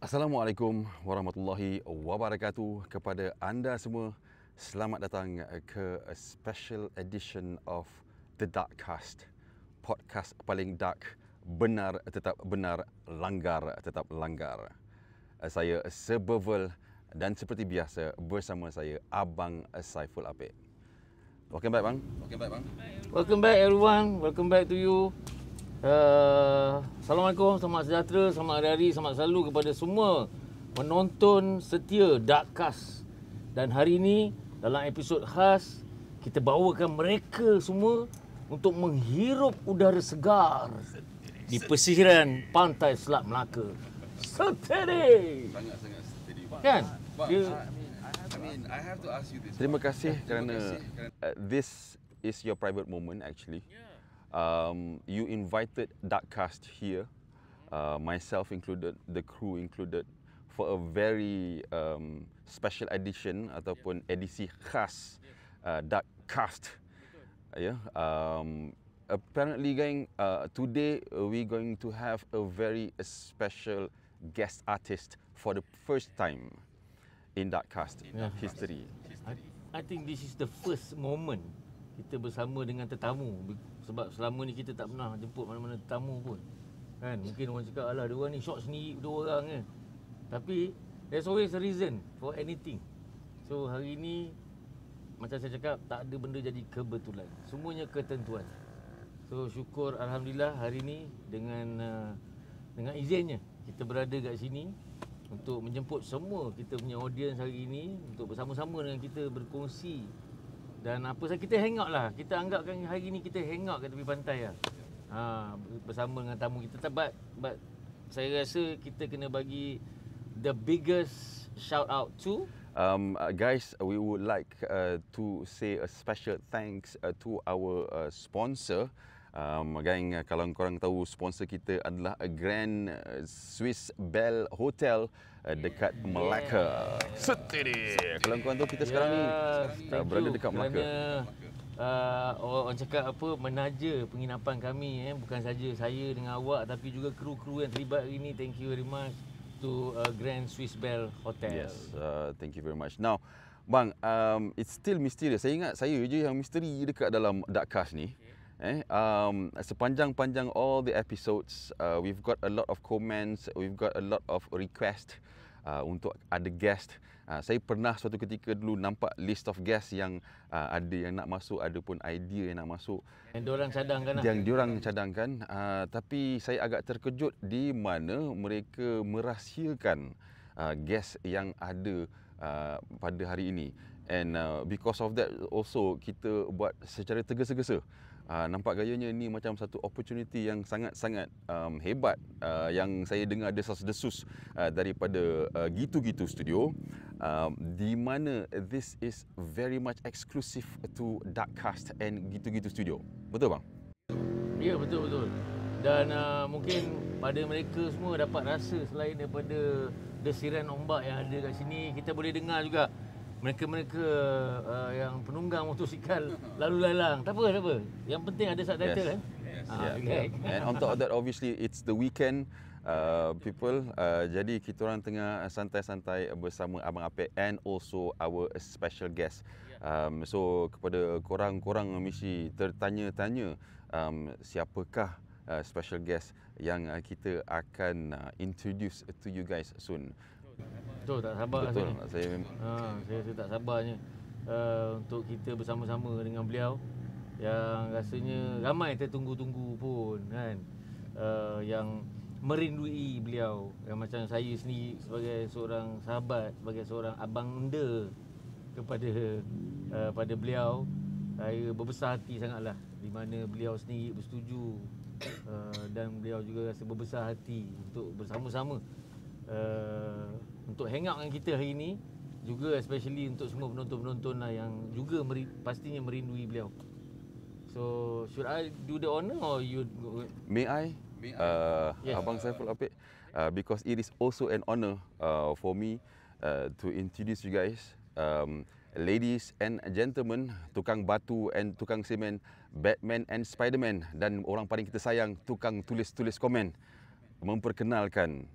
Assalamualaikum warahmatullahi wabarakatuh kepada anda semua. Selamat datang ke a special edition of The Darkcast. Podcast paling dark, benar tetap benar, langgar tetap langgar. Saya Sebevel dan seperti biasa bersama saya Abang Saiful Apik. Welcome back bang. Welcome back everyone. Welcome back to you. Assalamualaikum, selamat sejahtera, selamat hari-hari, selamat selalu kepada semua penonton setia Darkcast. Dan hari ini dalam episod khas kita bawakan mereka semua untuk menghirup udara segar di pesisiran pantai Selat Melaka. Steady. Sangat-sangat steady bang. Kan? I have to ask you this. Terima kasih kerana this is your private moment actually. You invited Darkcast here, myself included, the crew included, for a very special edition ataupun edisi khas Darkcast. Yeah. Apparently, gang, today we're going to have a very special guest artist for the first time in Darkcast history. I think this is the first moment kita bersama dengan tetamu, sebab selama ni kita tak pernah jemput mana-mana tetamu pun. Kan? Mungkin orang cakap alah dia orang ni shot sendiri dua orang kan. Tapi there's always a reason for anything. So hari ni macam saya cakap, tak ada benda jadi kebetulan. Semuanya ketentuan. So syukur alhamdulillah hari ni dengan izinnya kita berada kat sini untuk menjemput semua kita punya audience hari ini untuk bersama-sama dengan kita berkongsi. Dan apa sahaja kita hang out lah. Kita anggapkan hari ni kita hang out kat tepi pantai lah. Bersama dengan tamu kita. But saya rasa kita kena bagi the biggest shout out to guys, we would like to say a special thanks to our sponsor. Gang, kalau korang tahu sponsor kita adalah Grand Swiss Bell Hotel dekat Melaka. Setiri. Kalau korang tahu kita sekarang ni berada dekat Melaka. Orang cakap apa, menaja penginapan kami bukan saja saya dengan awak tapi juga kru-kru yang terlibat hari ni. Thank you very much to Grand Swiss Bell Hotel. Yes, thank you very much. Now, bang, it's still mysterious. Saya ingat saya je yang misteri dekat dalam Darkcast ni. Sepanjang-panjang all the episodes, we've got a lot of comments, we've got a lot of request untuk ada guest. Saya pernah suatu ketika dulu nampak list of guest yang ada yang nak masuk, ada pun idea yang nak masuk. Yang diorang cadangkan lah. Yang diorang cadangkan, tapi saya agak terkejut di mana mereka merahsiakan guest yang ada pada hari ini. And because of that also kita buat secara tergesa-gesa. Nampak gayanya ni macam satu opportunity yang sangat-sangat hebat yang saya dengar desas-desus daripada Gitu-Gitu Studio, di mana this is very much exclusive to Darkcast and Gitu-Gitu Studio. Betul bang? Ya, betul-betul. Dan mungkin pada mereka semua dapat rasa selain daripada desiran ombak yang ada kat sini, kita boleh dengar juga mereka-mereka yang penunggang motosikal lalu lalang. Tak apa. Yang penting ada subtitle kan? Yes. Okay. And on top of that, obviously it's the weekend, people. Jadi kita orang tengah santai-santai bersama Abang Apik and also our special guest. So kepada korang mesti tertanya-tanya siapakah special guest yang kita akan introduce to you guys soon. Betul, tak sabar Betul. Saya tak sabarnya untuk kita bersama-sama dengan beliau yang rasanya ramai tertunggu-tunggu pun kan, yang merindui beliau, yang macam saya sendiri sebagai seorang sahabat, sebagai seorang abang enda pada beliau, saya berbesar hati sangatlah di mana beliau sendiri bersetuju dan beliau juga rasa berbesar hati untuk bersama-sama untuk hang out dengan kita hari ini, juga especially untuk semua penonton-penonton lah yang juga pastinya merindui beliau. So should I do the honour or you? May I? Yes. Abang Saiful Apik, because it is also an honour for me to introduce you guys, ladies and gentlemen, tukang batu and tukang semen, Batman and Spiderman, dan orang paling kita sayang, tukang tulis-tulis komen, memperkenalkan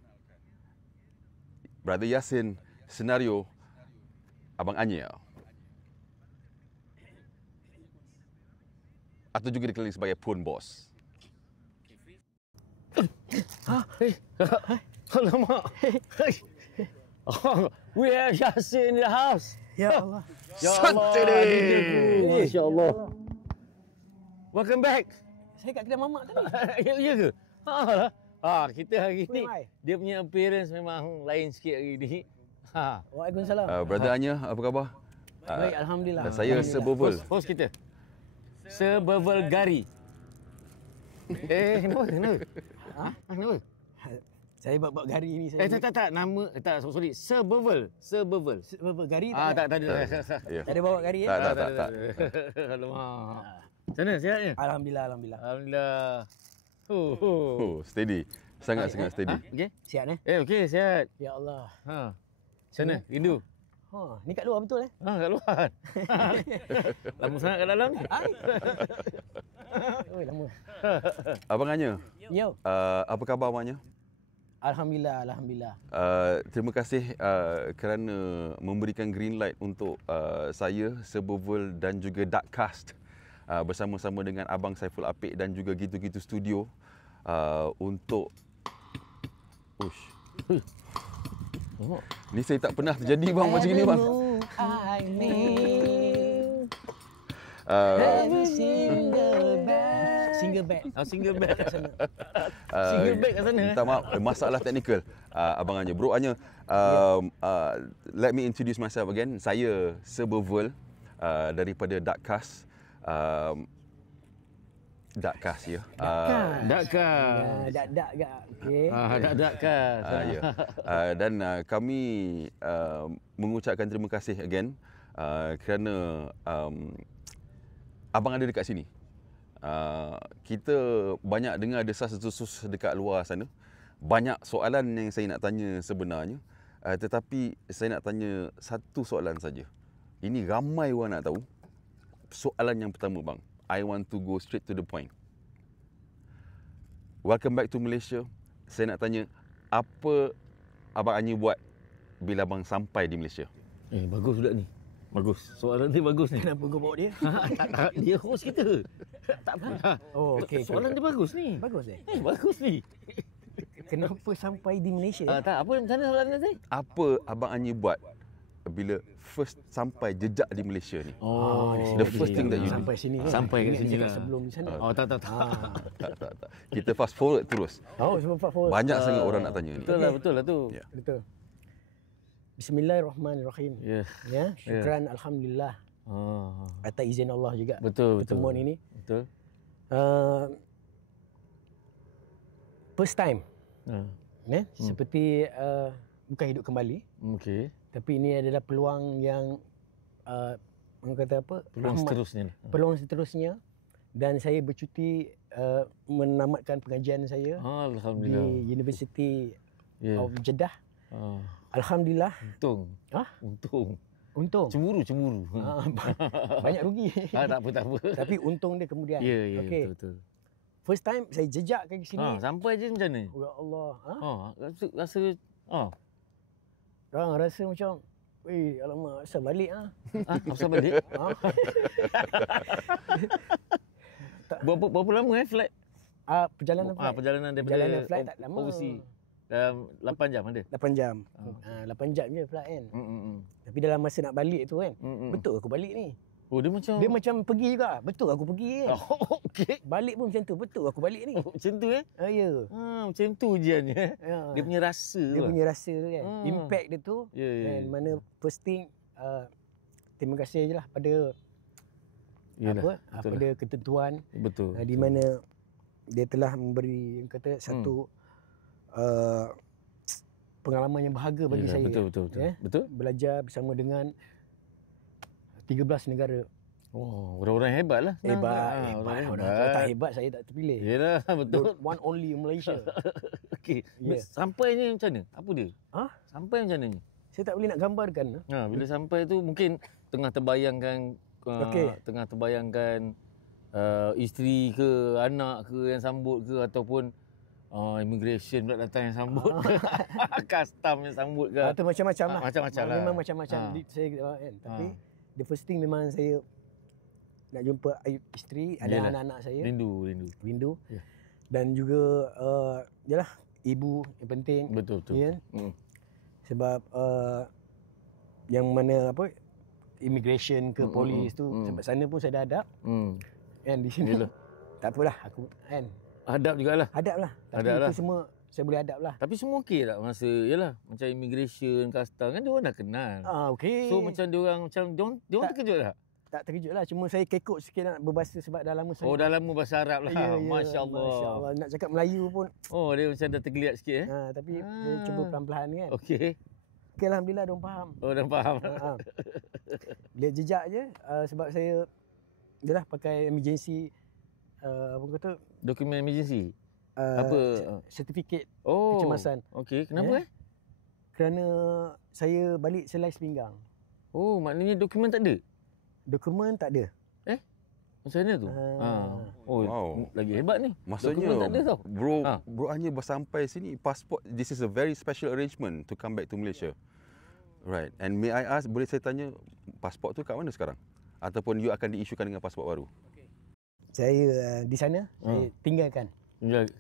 Brother Yasin, senario Abang Anya. Atau juga dikenali sebagai Pun Boss. Alamak. Oh, we have Yasin in the house. Ya Allah. Ya Allah. Masya Allah. Welcome back. Saya kat kedai mamak tadi. Ya ke? Kita hari ni Mai. dia punya appearance memang lain sikit hari ni. Waalaikumsalam. Brother Anya, apa khabar? Baik, alhamdulillah. Saya Serbobel. Host kita. Serbobel Gari. Kenapa? Kenapa? Saya bab gari ni saya. Tak. Nama sorry. Serbobel. Gari Tak ada. Ya. Tak ada bawa gari ya? Tak. Alamak. Sana sihatnya? Alhamdulillah. Steady. Sangat-sangat steady. Okey. Sihat eh? Okey, sihat. Ya Allah. Sana, rindu. Ni kat luar betul eh? Kat luar. Lama sangat kat dalam ni. Lama. Abang Anya, Yo. apa khabar Abang Anya? Alhamdulillah. Terima kasih kerana memberikan green light untuk saya, Serbobel dan juga Darkcast bersama-sama dengan Abang Saiful Apik dan juga Gitu-Gitu Studio untuk ni saya tak pernah terjadi bang macam ni bang. Single bed. Single bed kat sana. Single bed kat sana. Minta maaf, masalah teknikal. Abang Anya, Bro Anya, let me introduce myself again. Saya Serbobel daripada Darkcast. Darkcast ya. Darkcast. Dak gak. Okey. Darkcast. Ya. Dan kami mengucapkan terima kasih again kerana abang ada dekat sini. Kita banyak dengar desas-desus dekat luar sana. Banyak soalan yang saya nak tanya sebenarnya. Tetapi saya nak tanya satu soalan saja. Ini ramai orang nak tahu. Soalan yang pertama bang. I want to go straight to the point. Welcome back to Malaysia. Saya nak tanya, apa Abang Anya buat bila abang sampai di Malaysia? Bagus pula ni. Bagus. Soalan ni bagus ni. Kenapa kau bawa dia? Tak, dia host kita. Tak apa. Okey. Soalan dia bagus ni. Bagus eh? Bagus ni. Kenapa sampai di Malaysia? Tak, apa macam mana soalan tadi? Apa Abang Anya buat bila first sampai jejak di Malaysia ni? The first thing that you do. Sampai sini kan? Sampai kat Ingat sini cakap lah. sebelum di sana. Tak. Tak. Kita fast forward terus. Sebelum fast forward. Banyak sangat orang nak tanya ni. Betul lah tu. Ya. Betul. Bismillahirrahmanirrahim. Ya. Syukran alhamdulillah. Atas izin Allah juga. Betul. Pertemuan ini. Betul. First time. Seperti bukan hidup kembali. Okey. Tapi ini adalah peluang yang orang kata apa? Peluang seterusnya. Peluang seterusnya. Dan saya bercuti menamatkan pengajian saya Alhamdulillah. di University Ya. of Jeddah. Alhamdulillah. Untung. Cemburu. Banyak rugi. Tak apa. Tapi untung dia kemudian. Ya, Okey. betul. First time saya jejak ke sini. Sampai je macam mana? Ya Allah. Rasa Orang rasa macam, alamak, asal balik Apa balik? Berapa lama flight? Perjalanan flight. Perjalanan daripada Perjalanan flight tak lama. overseas. Dalam 8 jam ada? 8 jam. 8 jam je flight kan. Tapi dalam masa nak balik tu kan, betul aku balik ni. Dia macam pergi juga. Betul aku pergi kan. Okey. Balik pun macam tu. Betul aku balik ni. Macam tu Ya. Macam tu ujiannya. Dia punya rasa tu. Dia punya rasa tu kan. Impact dia tu. Ya. Mana first thing, terima kasih je lah pada pada ketentuan. Betul. Di mana dia telah memberi kata satu pengalaman yang berharga bagi saya. Betul. Betul. Belajar bersama dengan 13 negara. Orang-orang hebat lah. Hebat. Kalau tak hebat saya tak terpilih. Yelah, betul. One only in Malaysia. Okey. Ya. Sampai ni macam mana? Apa dia? Sampai macam mana ni? Saya tak boleh nak gambarkan. Bila sampai tu mungkin tengah terbayangkan isteri ke, anak ke yang sambut ke, ataupun Oh, immigration pula datang yang sambut. Custom yang sambut ke? Itu macam-macam lah. Macam-macam lah. Memang macam-macam saya kan. Tapi the first thing memang saya nak jumpa isteri, ada anak-anak saya. Rindu. Yeah. Dan juga yalah, ibu yang penting. Betul. Ya. Sebab yang mana immigration ke polis tu, sebab sana pun saya dah adap. Kan di sini. Tak apalah aku kan. Adap jugalah. Adap lah. Tapi itu semua saya boleh adap lah. Tapi semua okey tak masa yalah macam immigration, custom kan dia orang dah kenal. Okey. So macam dia orang terkejut tak? Tak terkejut lah. Cuma saya kekok sikit nak berbahasa sebab dah lama sangat. Oh, dah lama bahasa Arab lah. Ya, Masya-Allah. Masya-Allah. Nak cakap Melayu pun. Oh, dia macam dah tergeliat sikit Tapi saya cuba pelan-pelan kan. Okey. Okey, alhamdulillah dia orang faham. Oh, dah faham. Lihat jejak je sebab saya jelah pakai emergency apa kata dokumen emergency. Apa sertifikat Oh, kecemasan. Okey, kenapa Kerana saya balik selai sepinggang. Oh, maknanya dokumen tak ada? Dokumen tak ada. Macam mana tu? Oh, Wow. lagi hebat ni. Maksudnya Dokumen tak ada tau. bro hanya bersampai sini pasport. This is a very special arrangement to come back to Malaysia. Right. And may I ask, boleh saya tanya pasport tu kat mana sekarang? Ataupun you akan diisukan dengan pasport baru? Saya di sana saya tinggalkan.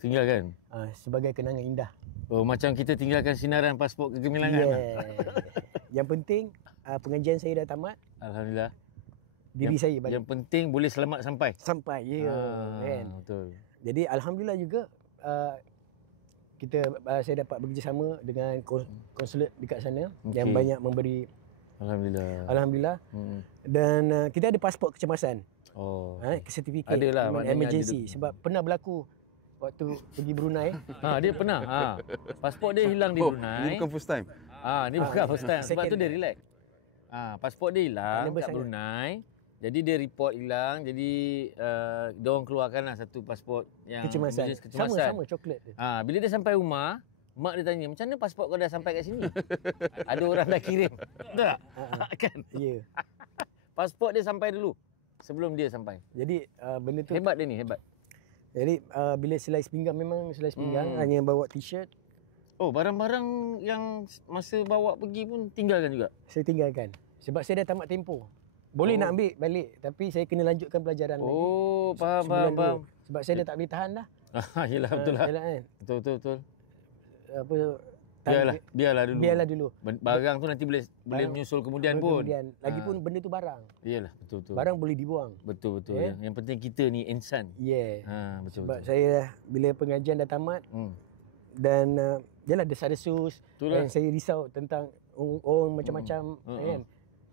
Tinggalkan. Sebagai kenangan indah. Oh, macam kita tinggalkan sinaran pasport kegemilangan. Yang penting pengajian saya dah tamat. Alhamdulillah. Diri saya balik. Yang penting boleh selamat sampai. Sampai, kan. Betul. Jadi alhamdulillah juga saya dapat bekerjasama dengan konsulat dekat sana yang banyak memberi. Alhamdulillah. Dan kita ada pasport kecemasan. Oh. Sertifikat Adalah, emergency sebab pernah berlaku waktu pergi Brunei. Dia pernah. Pasport dia hilang di Brunei. Ini bukan first time. Ni bukan first time. Sebab tu dia relax. Pasport dia hilang kat Brunei. Jadi dia report hilang. Jadi dia orang keluarkanlah satu pasport yang kecemasan. Sama coklat tu. Bila dia sampai rumah, mak dia tanya, "Macam mana pasport kau dah sampai kat sini?" Ada orang dah kirim. Betul tak? Kan? Ya. Pasport dia sampai dulu sebelum dia sampai. Jadi benda tu hebat dia ni, hebat. Jadi bila selai sepinggang memang selai sepinggang hanya bawa t-shirt. Oh, barang-barang yang masa bawa pergi pun tinggalkan juga? Saya tinggalkan. Sebab saya dah tamat tempoh. Boleh nak ambil balik tapi saya kena lanjutkan pelajaran lagi. Oh, faham. Sebab saya dah tak boleh tahan dah. Yelah, betul lah. Yelah, kan? Betul. Apa Biarlah dulu. dulu. Barang tu nanti boleh menyusul kemudian pun. Lagipun benda tu barang. Iyalah, betul. Barang boleh dibuang. Betul. Yang penting kita ni insan. Betul. Sebab saya bila pengajian dah tamat dan yalah desas-desus dan saya risau tentang orang macam-macam kan.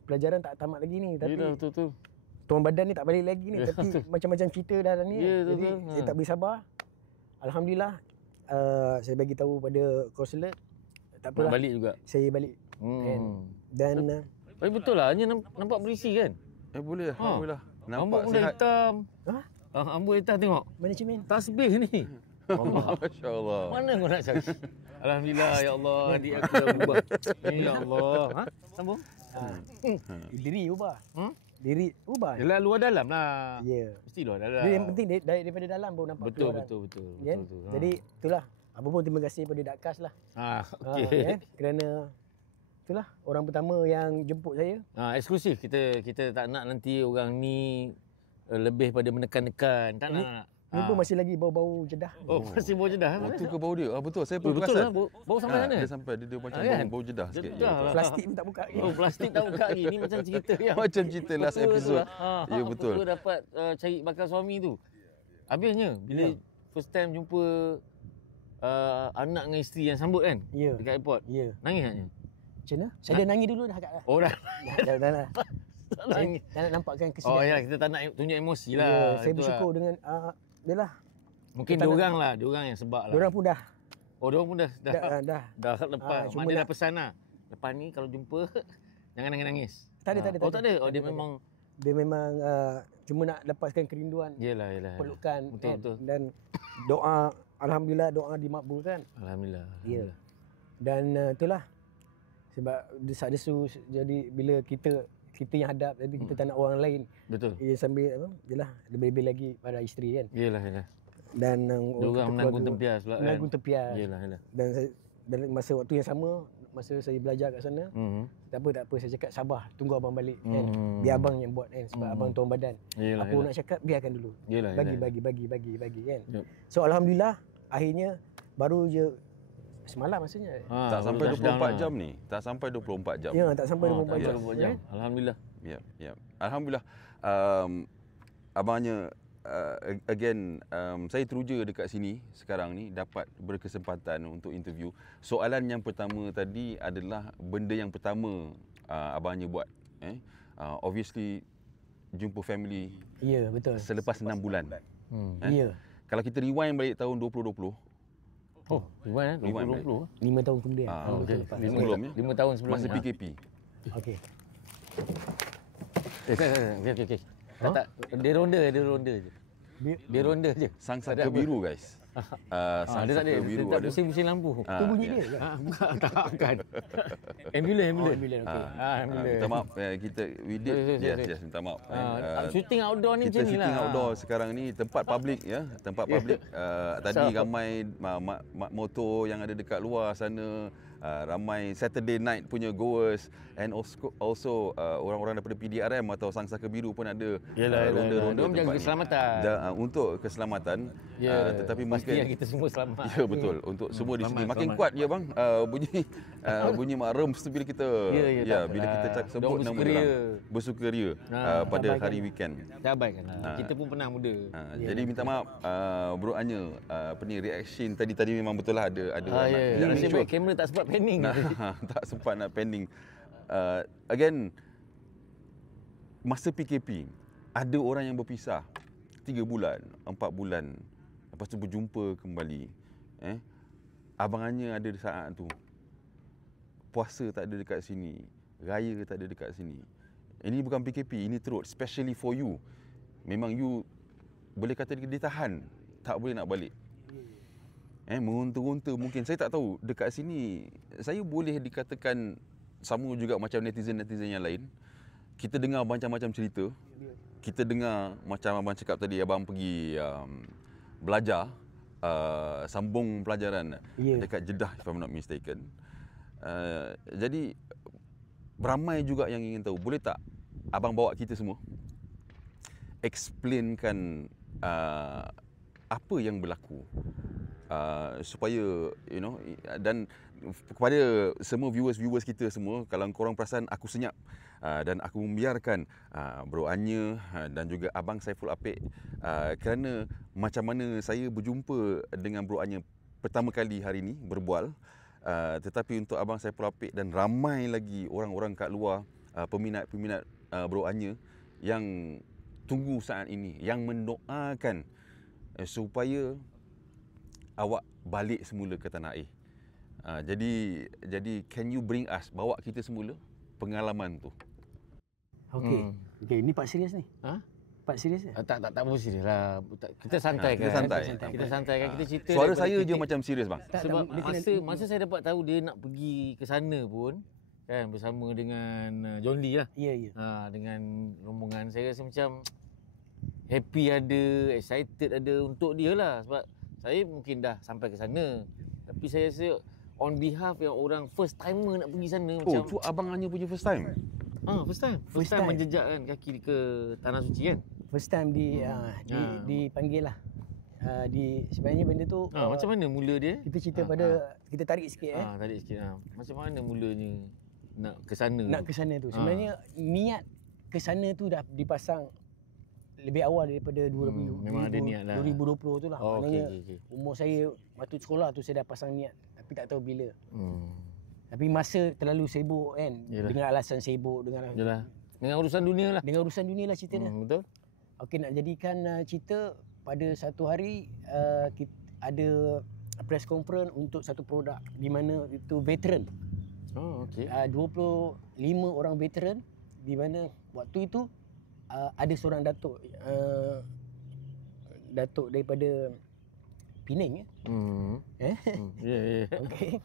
Pelajaran tak tamat lagi ni tapi Yelah, betul. tuan badan ni tak balik lagi ni tapi macam-macam cerita dah ni. Jadi saya tak boleh sabar. Alhamdulillah saya bagi tahu pada konsulat tak apalah. Balik juga. Saya balik. Kan. Dan tapi betul lah, hanya nampak berisi kan? Boleh, alhamdulillah. Rambut pun dah hitam. Rambut hitam tengok. Mana Cimin? Tasbih ni. Masya-Allah. Mana kau nak cari? Alhamdulillah, ya Allah, adik aku dah berubah. Ya Allah. Sambung. Diri ubah. Diri ubah. Yalah, luar dalam lah. Ya. Mesti luar dalam. Yang penting daripada dalam baru nampak keluaran. Betul. Kan? Jadi itulah. Apa pun terima kasih pada Dakkas lah. Okey. Kan? Kerana itulah orang pertama yang jemput saya. Eksklusif. Kita tak nak nanti orang ni lebih pada menekan-nekan. Tak nak. Ni pun masih lagi bau-bau jedah. Oh, masih bau jedah. Itu ke bau dia? Betul. Saya pun betul perasan. lah. Bau sampai mana? Dia sampai dia macam bau jedah sikit. Plastik pun tak buka lagi. Oh, plastik tak buka lagi. Ni macam cerita yang Macam cerita last episode. Ya, betul. Betul dapat cari bakal suami tu. Habisnya bila first time jumpa anak dengan isteri yang sambut kan? Ya. Dekat airport. Ya. Nangis taknya? Macam mana? Saya dah nangis dulu dah agak dah. Oh dah. Dah. Saya tak nak nampakkan kesedaan. Oh ya, kita tak nak tunjuk emosi lah. Ya, saya bersyukur dengan yalah. Mungkin diorang yang sebab lah. Diorang pun dah. Oh, diorang pun dah lepas. Mak dia dah pesan lah. Lepas ni kalau jumpa jangan nangis-nangis. Tak ada. Oh, tak ada. Oh, dia memang cuma nak lepaskan kerinduan. Yalah. Perlukan. Betul. Dan doa, alhamdulillah doa dimakbulkan. Alhamdulillah. Ya. Dan itulah sebab desak-desus jadi bila kita yang hadap jadi kita tak nak orang lain. Betul. Ia sambil yalah lebih-lebih lagi pada isteri kan. Yalah. Dan Diorang menanggung tempias pula kan. menanggung tempias. Yelah. Dan dalam masa waktu yang sama, masa saya belajar kat sana, tak apa saya cakap sabar, tunggu abang balik kan. Biar abang yang buat kan, sebab abang tuan badan. Apa nak cakap biarkan dulu. Bagi kan. So alhamdulillah akhirnya baru je semalam maksudnya. Tak sampai 24 jam ni. Tak sampai 24 jam. Ya, tak sampai 24 jam. Alhamdulillah. Ya. Alhamdulillah. Abangnya again, saya teruja dekat sini sekarang ni dapat berkesempatan untuk interview. Soalan yang pertama tadi adalah benda yang pertama abangnya buat. Obviously jumpa family. Ya, betul. Selepas 6 bulan. Ya. Kalau kita rewind balik tahun 2020. Oh, rewind 2020. 5 tahun kemudian. Okey. Sebelum ya. 5 tahun sebelum Masa PKP. Okey. Okey. Tak. Dia ronda je. Dia ronda je. Sangsaka biru guys. Dia tak ada. biru Tak ada. pusing-pusing lampu. Itu bunyi dia ke? Bukan. Ambulans. Ambulans, okey. Ambulans. Minta maaf kita we did yes minta maaf. Shooting outdoor ni Kita macam ni lah. shooting outdoor sekarang ni tempat public ya, tempat public. Tadi ramai mak motor yang ada dekat luar sana, ramai Saturday night punya goers and also orang-orang daripada PDRM atau Sangsaka Biru pun ada ronda-ronda menjaga keselamatan. Untuk keselamatan. Tetapi Pastilah mungkin kita semua selamat. ya betul untuk semua di sini makin kuat ya bang bunyi mak rems tu bila kita bila kita sebut nama orang bersukaria pada hari weekend. Tak baik kan. Kita pun pernah muda. Jadi minta maaf Bro Anya apa ni reaction tadi memang betul lah ada Nasib baik kamera tak sempat panning. tak sempat nak pending. Again masa PKP ada orang yang berpisah 3 bulan, 4 bulan. Lepas tu berjumpa kembali. Abang Anya ada saat tu. Puasa tak ada dekat sini. Raya tak ada dekat sini. Ini bukan PKP, ini teruk. Especially for you. Memang you boleh kata ditahan. Tak boleh nak balik. Mengunta-unta mungkin. Saya tak tahu. Dekat sini, saya boleh dikatakan sama juga macam netizen-netizen yang lain. Kita dengar macam-macam cerita. Kita dengar macam abang cakap tadi, abang pergi belajar, sambung pelajaran dekat Jeddah if I'm not mistaken. Jadi ramai juga yang ingin tahu. Boleh tak abang bawa kita semua explainkan apa yang berlaku supaya dan kepada semua viewers kita semua, kalau korang perasan aku senyap dan aku membiarkan Bro Anya dan juga Abang Saiful Apek kerana macam mana saya berjumpa dengan Bro Anya pertama kali hari ini berbual, tetapi untuk Abang Saiful Apek dan ramai lagi orang-orang kat luar, peminat-peminat Bro Anya yang tunggu saat ini, yang mendoakan supaya awak balik semula ke tanah air. Jadi can you bring us, bawa kita semula pengalaman tu. Okey. Ini part serius ni. Part serius ke? Tak pun serius lah. Kita santai kan. Kita santai kan. Kita cerita. Suara saya je macam serius bang. Sebab masa saya dapat tahu dia nak pergi ke sana pun kan bersama dengan John Lee lah. Ya. Dengan rombongan, saya rasa macam happy ada, excited ada untuk dia lah. Sebab saya mungkin dah sampai ke sana, tapi saya rasa on behalf yang orang first timer nak pergi sana macam tu abang Anya punya first time. First time menjejakkan kaki ke tanah suci kan. First time dipanggil lah. Sebenarnya benda tu macam mana mula dia? Kita cerita pada kita tarik sikit tarik sikit. Macam mana mulanya nak ke sana? Nak ke sana tu. Sebenarnya niat ke sana tu dah dipasang lebih awal daripada 2020 tu lah. Maknanya umur saya waktu sekolah tu saya dah pasang niat, tapi tak tahu bila. Tapi masa terlalu sibuk kan. Dengan alasan sibuk dengan urusan dunia lah. Dengan urusan dunia lah cerita dia. Betul. Okey, nak jadikan cerita pada satu hari kita ada press conference untuk satu produk di mana itu veteran. 25 orang veteran, di mana waktu itu ada seorang datuk daripada Penang Okey.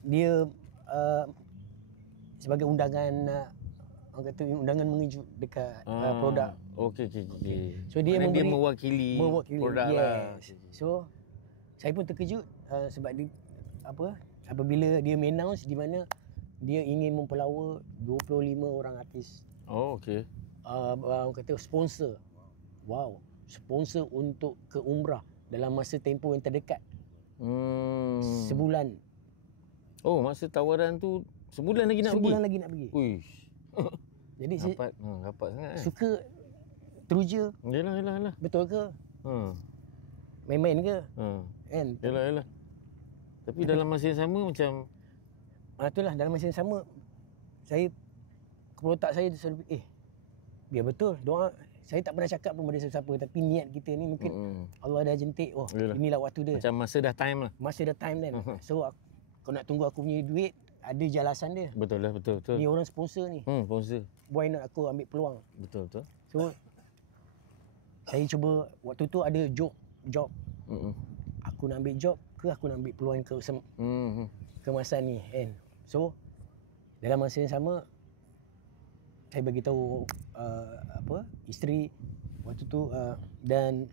Dia sebagai undangan orang kata undangan mengejut dekat produk. Okey. So dia dia mewakili produk lah. So saya pun terkejut sebab dia apabila dia announce di mana dia ingin mempelawa 25 orang artis. Oh, okey. Orang kata sponsor. Wow, sponsor untuk ke umrah dalam masa tempoh yang terdekat. Sebulan. Oh, masa tawaran tu sebulan lagi nak pergi? Sebulan lagi nak pergi. Uish. Jadi rapat sangat. Suka teruja. Yalah. Betul ke? Main-main ke? Kan? Yalah. Tapi dalam masa yang sama macam itulah dalam masa yang sama saya kepala otak saya selalu biar betul doa. Saya tak pernah cakap pun pada siapa-siapa, tapi niat kita ni mungkin Allah dah jentik. Inilah waktu dia. Macam masa dah time lah. Masa dah time kan. So kau nak tunggu aku punya duit, ada jelasan dia. Betul. Ni orang sponsor ni. Sponsor. Why not aku ambil peluang? Betul. So saya cuba waktu tu ada job. Aku nak ambil job ke aku nak ambil peluang kemasan ni kan. So dalam masa yang sama saya bagi tahu isteri waktu tu dan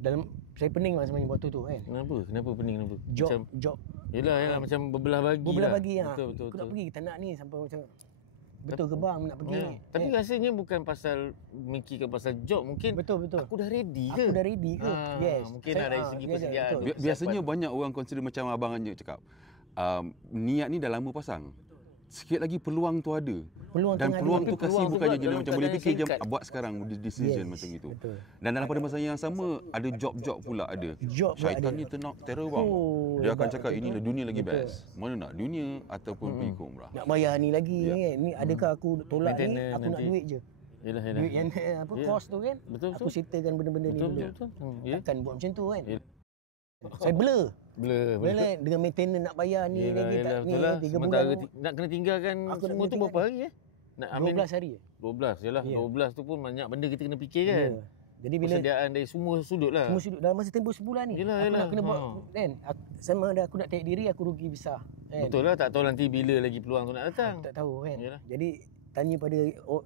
dalam saya pening lah sebenarnya waktu tu kan. Kenapa pening? Job. Yelah macam berbelah bagi. Betul. Aku nak pergi, tak nak ni sampai macam betul ke bang nak pergi ni. Tapi rasanya bukan pasal mikirkan pasal job, mungkin betul. Aku dah ready ke? Yes. Mungkin dari segi persediaan. Biasanya banyak orang consider macam abang Anjir cakap. Niat ni dah lama pasang. Sikit lagi peluang tu ada. Peluang tu kasih bukannya je macam boleh fikir je buat sekarang decision macam itu. Betul. Dan dalam pada masa yang sama ada job pula ada. Syaitan ni terror bang. Dia akan cakap inilah dunia lagi best. Mana nak dunia ataupun pergi ke umrah. Nak bayar ni lagi kan. Ni adakah aku tolak ni aku nak duit je. Yalah. Duit yang kos tu kan. Betul. Aku settlekan benda-benda ni dulu. Betul. Takkan buat macam tu kan. Saya blur dengan maintenance nak bayar ni lagi tak ni 3 bulan. Nak kena tinggalkan semua tu berapa hari nak 12 hari. 12 yalah. 12 tu pun banyak benda kita kena fikir kan. Jadi bila persediaan dari semua sudut lah. Semua sudut dalam masa tempoh sebulan ni. Aku nak kena buat kan. Sama ada aku nak take diri aku rugi besar kan. Betul lah, tak tahu nanti bila lagi peluang tu nak datang. Tak tahu kan. Jadi tanya pada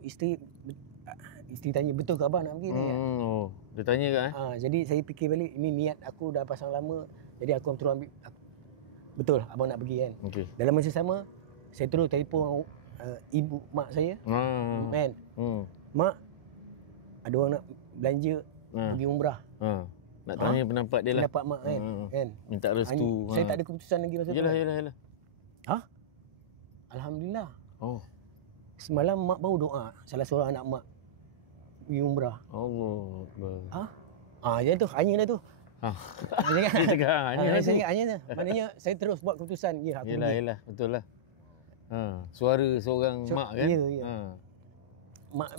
isteri tanya betul ke abang nak pergi ni kan. Dia tanya ke jadi saya fikir balik ini niat aku dah pasang lama. Jadi aku terus ambil betul abang nak pergi kan. Dalam masa sama saya terus telefon ibu mak saya. Kan. Mak ada orang nak belanja pergi umrah. Nak tanya pendapat dia lah. Pendapat mak kan. Minta restu. Saya tak ada keputusan lagi masa tu. Yalah. Alhamdulillah. Semalam mak baru doa salah seorang anak mak pergi umrah. Allah Akbar. Ya tu, hanya dah tu. Dia cakap hanya tu. Hanya maknanya saya terus buat keputusan. Ya, aku pergi. Yelah, betul lah. Suara seorang mak kan. Ya. Mak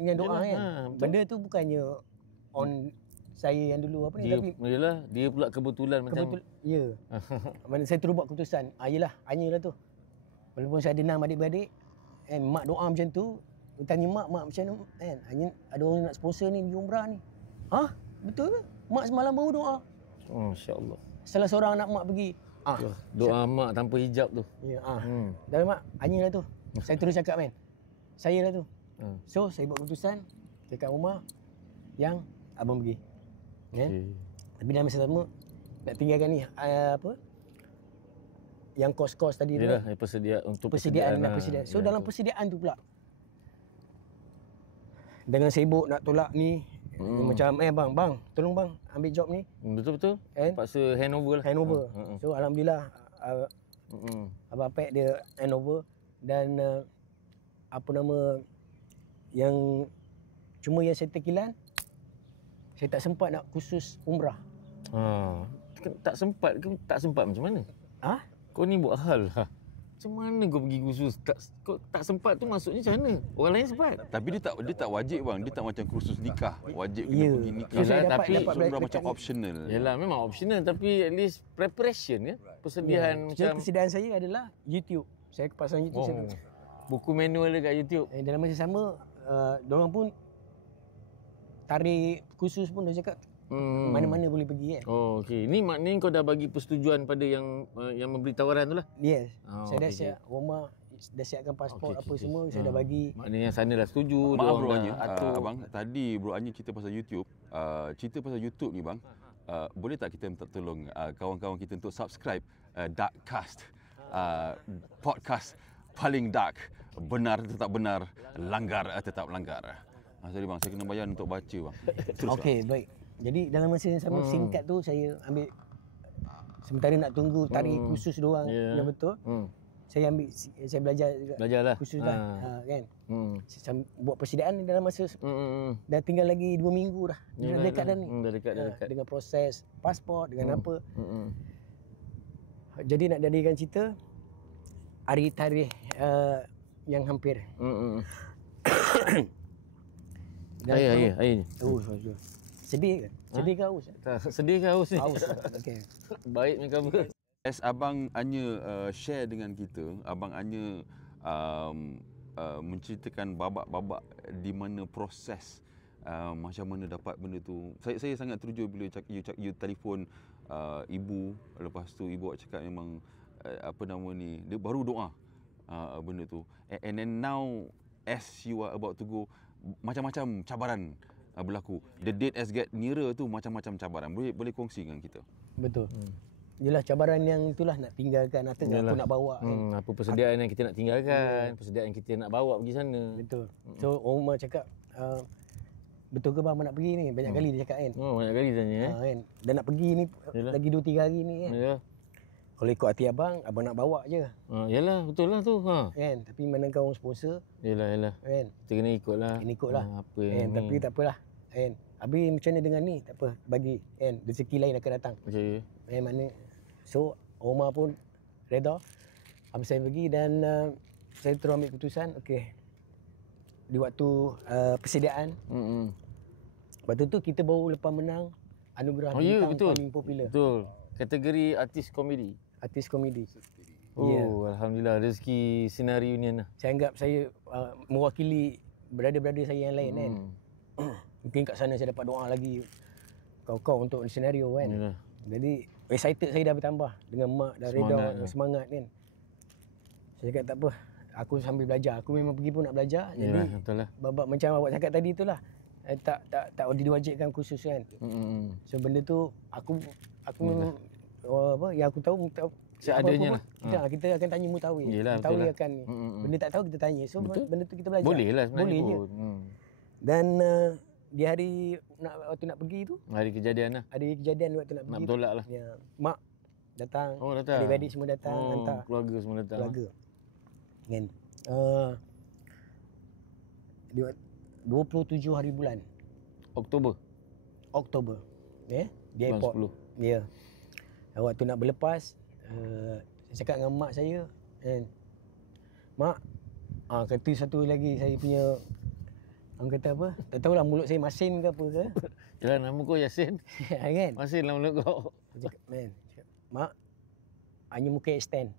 yang doa kan. Benda tu bukannya on saya yang dulu apa ni tapi yalah, dia pula kebetulan macam ya. Mana saya terus buat keputusan. Yelah, hanyalah tu. Walaupun saya ada 6 adik-beradik, mak doa macam tu. Tanya mak macam mana kan. Hanya ada orang nak sponsor ni pergi umrah ni. Betul ke? Mak semalam baru doa. Masya-Allah. Salah seorang anak mak pergi. Doa mak tanpa hijab tu. Ya. Dan mak hanyalah tu. Saya terus cakap kan. Saya lah tu. So saya buat keputusan dekat rumah yang abang pergi. Tapi dalam masa sama nak tinggalkan ni yang kos-kos tadi tu. Yalah, persediaan. So dalam persediaan tu pula dengan sibuk nak tolak ni macam bang tolong bang ambil job ni. Betul. Paksa handover lah. So alhamdulillah Abang Pek dia handover dan yang cuma yang saya terkilan saya tak sempat nak khusus umrah. Tak sempat macam mana? Kau ni buat hal lah. Macam mana kau pergi kursus kau tak sempat tu maksudnya macam mana? Orang lain sempat. Tapi dia tak wajib bang. Dia tak macam kursus nikah. Wajib kena pergi nikah. Tapi umrah macam optional. Yalah memang optional tapi at least preparation ya. Persediaan macam persediaan saya adalah YouTube. Saya pasang YouTube. Buku manual dekat YouTube. Dalam masa sama diorang pun tarik kursus pun dia cakap mana-mana boleh pergi kan. Okey. Ni maknanya kau dah bagi persetujuan pada yang memberi tawaran tu lah. Yes. Saya dah siap rumah dah siapkan pasport apa semua, saya dah bagi. Maknanya sana dah setuju. Maaf bro Anya, abang tadi bro Anya cerita pasal YouTube. Cerita pasal YouTube ni bang, boleh tak kita minta tolong kawan-kawan kita untuk subscribe Darkcast, podcast paling dark, benar tetap benar, langgar tetap langgar. Sorry bang, saya kena bayar untuk baca bang. Okey, baik. Jadi dalam masa yang sama singkat tu saya ambil, sementara nak tunggu tarikh khusus diorang yang betul. Saya belajar juga. Belajarlah. Khusus kan. Buat persediaan dalam masa dah tinggal lagi 2 minggu dah. Dah dekat dah ni. Dah dekat. Dengan proses pasport dengan apa. Jadi nak jadikan cerita hari tarikh yang hampir. Air. Sedih ke? Sedih ke haus? Sedih ke haus ni? Haus. Okey. Baik ni cover. As abang Anya share dengan kita, abang Anya menceritakan babak-babak di mana proses macam mana dapat benda tu. Saya sangat terujur bila you telefon ibu, lepas tu ibu cakap memang apa nama ni, dia baru doa benda tu. And then now as you are about to go, macam-macam cabaran berlaku. The date as get nearer tu macam-macam cabaran. Boleh kongsi dengan kita? Betul. Yelah cabaran yang itulah nak tinggalkan atau apa nak bawa kan. Apa persediaan yang kita nak tinggalkan, persediaan yang kita nak bawa pergi sana. Betul. So Omar cakap betul ke bang nak pergi ni? Banyak kali dia cakap kan. Banyak kali tanya kan. Dan nak pergi ni lagi 2-3 hari ni kan. Ya. Kalau ikut hati abang nak bawa je. Yalah, betul lah tu. Kan, tapi mana kau orang sponsor? Yalah. Kan. Kita kena ikutlah. Apa kan, tapi tak apalah. Kan. Habis macam mana dengan ni? Tak apa, bagi kan rezeki lain akan datang. Okey. Mana so Omar pun reda. Habis saya pergi dan saya terus ambil keputusan okey. Di waktu persediaan. Waktu tu kita baru lepas menang anugerah bintang paling popular. Betul. Kategori artis komedi. Alhamdulillah rezeki Sinar Reunion lah. Saya anggap saya mewakili brother-brother saya yang lain kan. Mungkin kat sana saya dapat doa lagi kau untuk senario kan. Yalah. Jadi excited saya dah bertambah dengan mak dah reda dengan semangat kan. Saya cakap tak apa, aku sambil belajar. Aku memang pergi pun nak belajar. Yalah, jadi betul lah. babak macam awak cakap tadi itulah. Tak diwajibkan khusus kan. So benda tu aku memang yang aku tahu seadanya lah. Kita akan tanya mutawif. Mutawif akan ni. Benda tak tahu kita tanya. So benda tu kita belajar. Boleh lah sebenarnya. Boleh je. Dan di hari waktu nak pergi tu, hari kejadian lah. Hari kejadian waktu nak pergi. Nak bertolak lah. Ya, mak datang. Datang. Adik-adik semua datang hantar. Keluarga semua datang. Keluarga. Kan. 27 hari bulan Oktober. Di airport. Ya. Waktu nak berlepas, saya cakap dengan mak saya kan. Mak, kata satu lagi saya punya, orang kata apa? Tak tahulah mulut saya masin ke apa ke. Yalah, nama kau Yasin. Kan? Masin lah mulut kau. Cakap, mak, hanya muka extend.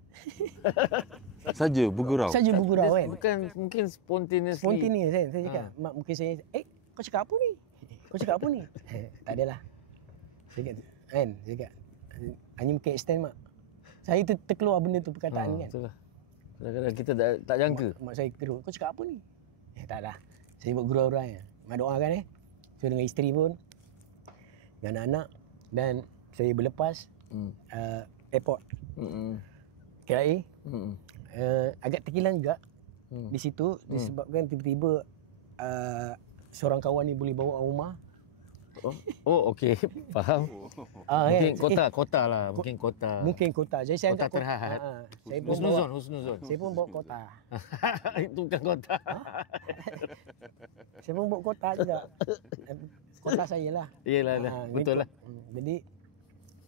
Saja bergurau kan. Bukan mungkin spontaneous kan. Saya cakap, mak mungkin saya, kau cakap apa ni? Tak adalah. Saya cakap, kan? Saya cakap, hanya muka extend mak. Saya terkeluar benda tu perkataan ni kan. Betul lah. Kadang-kadang kita tak jangka. Mak saya terus, kau cakap apa ni? Tak lah. Saya buat gurau-gurau je. Mak doakan So dengan isteri pun, dengan anak-anak, dan saya berlepas airport. KLIA. Agak terkilan juga di situ disebabkan tiba-tiba seorang kawan ni boleh bawa rumah. Okey. Faham. Mungkin kota lah. Mungkin kota. Jadi saya kota terhad. Saya pun Husnuzon. Saya pun bawa kota. Itu bukan kota. Saya pun bawa kota juga. Kota saya lah. Iyalah, betul lah. Jadi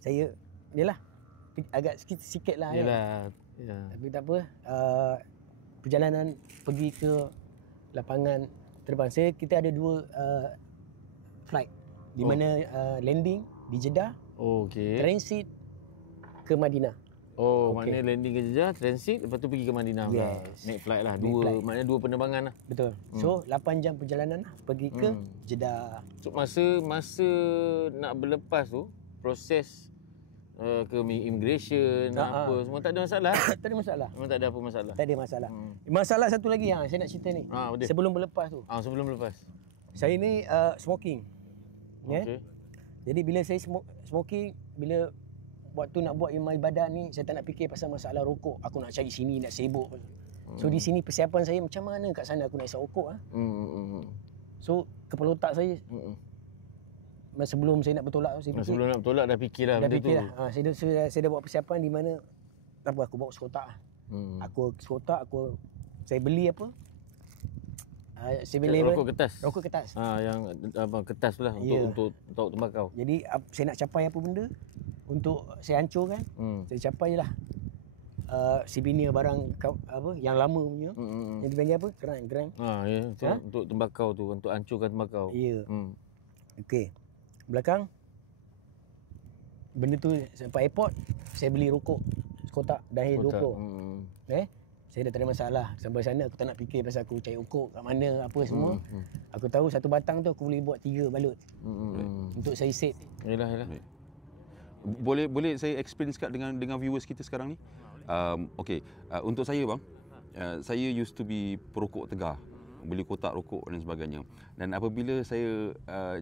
saya agak sikit lah. Yalah. Tapi tak apa. Perjalanan pergi ke lapangan terbang. Kita ada 2 flight. Di mana landing di Jeddah. Okey. Transit ke Madinah. Maknanya landing ke Jeddah, transit, lepas tu pergi ke Madinah. Yes. Naik flight lah. Maknanya 2 penerbangan lah. Betul. So 8 jam perjalanan lah pergi ke Jeddah. So masa nak berlepas tu, proses ke immigration apa semua tak ada masalah. Tak ada masalah. Memang tak ada apa masalah. Tak ada masalah. Masalah satu lagi yang saya nak cerita ni. Sebelum berlepas tu. Sebelum berlepas. Saya ni smoking. Okey. Jadi bila saya smoking, bila waktu nak buat ilmu ibadat ni, saya tak nak fikir pasal masalah rokok. Aku nak cari sini, nak sibuk. So di sini persiapan saya macam mana kat sana aku nak isap rokok So kepala otak saya sebelum saya nak bertolak tu, saya fikir. Sebelum nak bertolak dah fikirlah benda tu. Saya dah buat persiapan di mana aku bawa sekotak. Aku sekotak, saya beli apa? Saya beli rokok kertas. Rokok kertas. Yang kertas lah untuk tembakau. Jadi saya nak capai apa benda untuk saya hancurkan. Saya capailah souvenir barang apa yang lama punya. Yang dipanggil apa? Gerang. Untuk tembakau tu, untuk hancurkan tembakau. Ya. Okey. Belakang benda tu sampai airport, saya beli rokok sekotak dah 20. Saya dah tak ada masalah. Sampai sana aku tak nak fikir pasal aku cari rokok kat mana apa semua. Aku tahu satu batang tu aku boleh buat 3 balut. Untuk saya set. Yalah. Boleh saya explain sikit dengan viewers kita sekarang ni? Okey, untuk saya bang, saya used to be perokok tegar, beli kotak rokok dan sebagainya. Dan apabila saya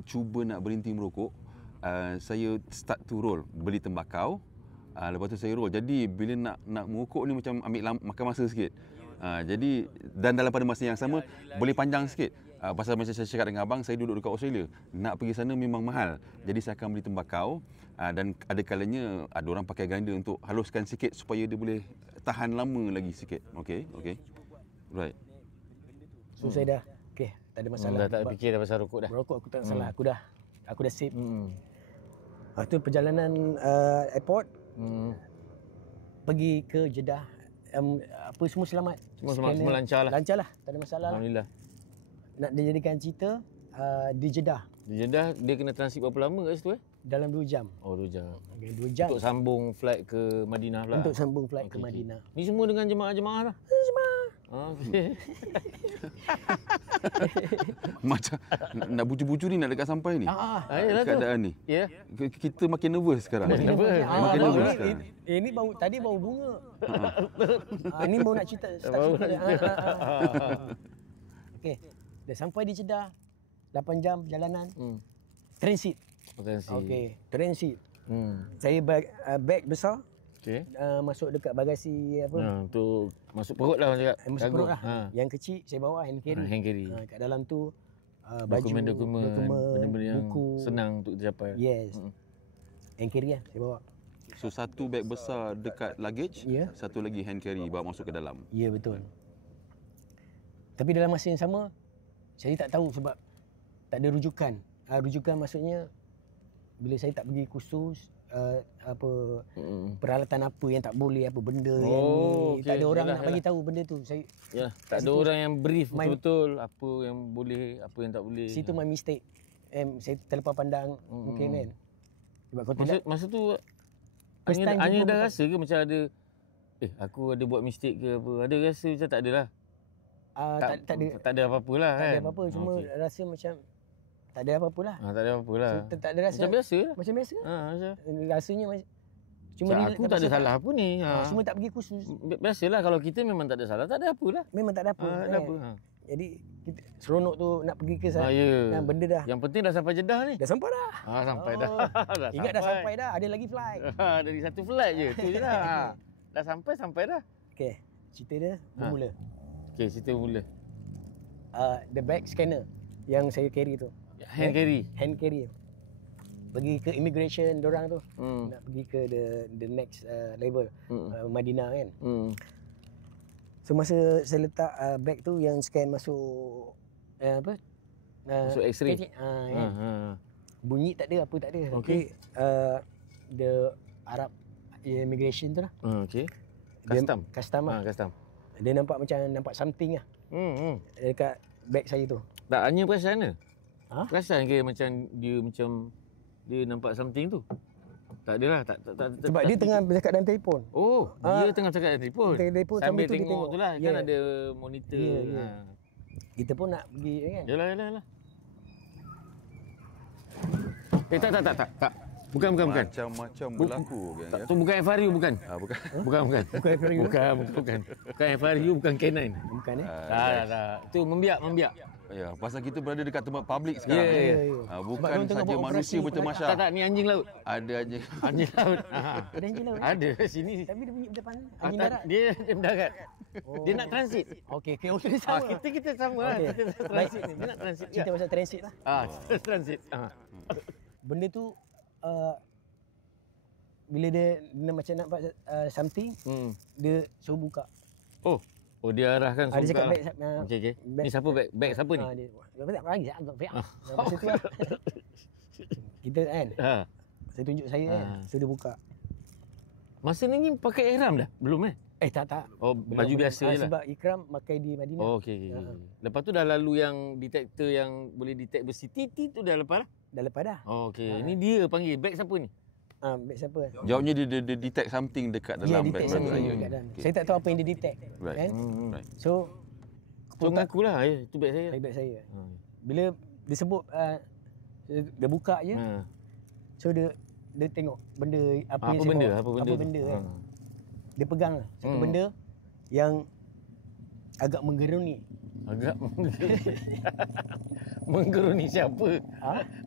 cuba nak berhenti merokok, saya start to roll, beli tembakau, lepas tu saya roll. Jadi bila nak merokok ni macam makan masa sikit. Jadi dan dalam pada masa yang sama boleh panjang sikit. Pasal macam saya cakap dengan abang, saya duduk dekat Australia. Nak pergi sana memang mahal. Jadi saya akan beli tembakau dan ada kalanya ada orang pakai grinder untuk haluskan sikit supaya dia boleh tahan lama lagi sikit. Okey. Right. So saya dah okey, tak ada masalah. Dah tak fikir dah pasal rokok dah. Rokok aku tak salah. Aku dah save. Lepas tu perjalanan airport pergi ke Jeddah, apa semua selamat. Semua lancar lah. Lancar lah, tak ada masalah. Alhamdulillah. Nak dijadikan cerita di Jeddah. Di Jeddah dia kena transit berapa lama kat situ Dalam 2 jam. Oh 2 jam. Okay, 2 jam. Untuk sambung flight ke Madinah pula. Untuk sambung flight ke Madinah. Ni semua dengan jemaah-jemaah lah. Okey. Macam nak bujur-bujur ni nak dekat sampai ni. Keadaan ni. Ya. Kita makin nervous sekarang. Makin nervous sekarang. Ini tadi bau bunga. Ini baru nak cerita. Okey. Dah sampai di Jeddah. 8 jam perjalanan. Transit. Okey, transit. Saya bag besar. Okey. Masuk dekat bagasi apa? Untuk masuk perut lah orang cakap. Masuk perut lah. Yang kecil saya bawa hand carry. Hand carry. Kat dalam tu dokumen, benda-benda yang buku, senang untuk dicapai. Yes. Hand carry lah saya bawa. So satu beg besar dekat luggage, satu lagi hand carry bawa masuk ke dalam. Ya, betul. Tapi dalam masa yang sama, saya tak tahu sebab tak ada rujukan. Rujukan maksudnya bila saya tak pergi kursus peralatan apa yang tak boleh, apa benda yang ni. Tak ada orang nak bagi tahu benda tu. Tak ada orang yang brief betul-betul apa yang boleh, apa yang tak boleh. Situ my mistake. Saya terlepas pandang mungkin kan. Sebab masa tu hanya dah rasa ke macam ada aku ada buat mistake ke apa? Ada rasa macam tak adalah. Tak ada apa-apalah kan. Tak ada apa-apa, cuma rasa macam tak ada apa-apa lah. Tak ada apa-apa lah. So, tak ada rasa. Macam biasa lah. Macam biasa. Macam. Rasanya macam cuma aku tak ada salah apa ni. Cuma tak pergi kursus. Biasalah kalau kita memang tak ada salah, tak ada apalah. Memang tak ada apa. Tak ada apa. Jadi kita seronok tu nak pergi ke sana. Benda dah. Yang penting dah sampai Jeddah ni. Dah sampai dah. Sampai dah. Ingat dah sampai dah. Ada lagi flight. Dari satu flight je. Tu je lah. Dah sampai dah. Okey. Cerita dia bermula. Okey, cerita bermula. The bag scanner yang saya carry tu. Hand carry. Hand carry. Pergi ke immigration dorang tu. Nak pergi ke the next level Madinah kan. So masa saya letak bag tu yang scan masuk masuk X-ray. Bunyi tak ada, apa tak ada. Okey. The Arab immigration tu lah. Okey. Custom lah. Custom. Dia nampak something lah. Dekat bag saya tu. Tak hanya perasan ke? Perasan ke macam dia nampak something tu? Tak adalah. Sebab dia tengah bercakap dalam telefon. Oh, dia tengah bercakap dalam telefon. Sambil tengok tu lah. Kan ada monitor. Kita pun nak pergi kan. Yalah. Tak. Bukan. Macam-macam berlaku kan ya. Tu bukan FRU bukan? Bukan. Bukan. Bukan FRU. Bukan. Bukan FRU, bukan K9. Bukan Tak. Tu membiak. Ya, pasal kita berada dekat tempat publik sekarang. Ya. Bukan saja manusia bercemasyak. Tak, ni anjing laut. Ada anjing. Anjing laut. Ada anjing laut. Ada sini. Tapi dia bunyi depan anjing Tak, darat. Dia mendarat. Dia nak transit. Okey, kita sama. Kita sama. Okey. Kita transit. Dia nak transit. Cerita pasal transit lah. Transit. Benda tu bila dia macam nak buat something, dia suruh buka. Oh, dia arahkan Dia cakap bag. Okey. Ni siapa bag? Bag siapa ni? Dia tak lagi agak bag. Masa tu lah. Kita kan. Saya tunjuk saya kan. So dia buka. Masa ni pakai ihram dah? Belum Tak. Oh, baju biasa je lah. Sebab ikram pakai di Madinah. Oh, okey. Lepas tu dah lalu yang detektor yang boleh detect besi titit tu dah lepas dah? Dah lepas dah. Oh, okey. Ini dia panggil. Bag siapa ni? Bag siapa? Jawabnya dia detect something dekat dalam bag detect saya. dekat dalam. Saya tak tahu apa yang dia detect. Right. Kan? Right. So Mengakulah, itu bag saya. bag saya. Bila dia sebut dia buka je. So dia tengok benda apa yang saya bawa. Apa benda kan. Dia pegang satu benda yang agak menggeruni. Menggeruni siapa?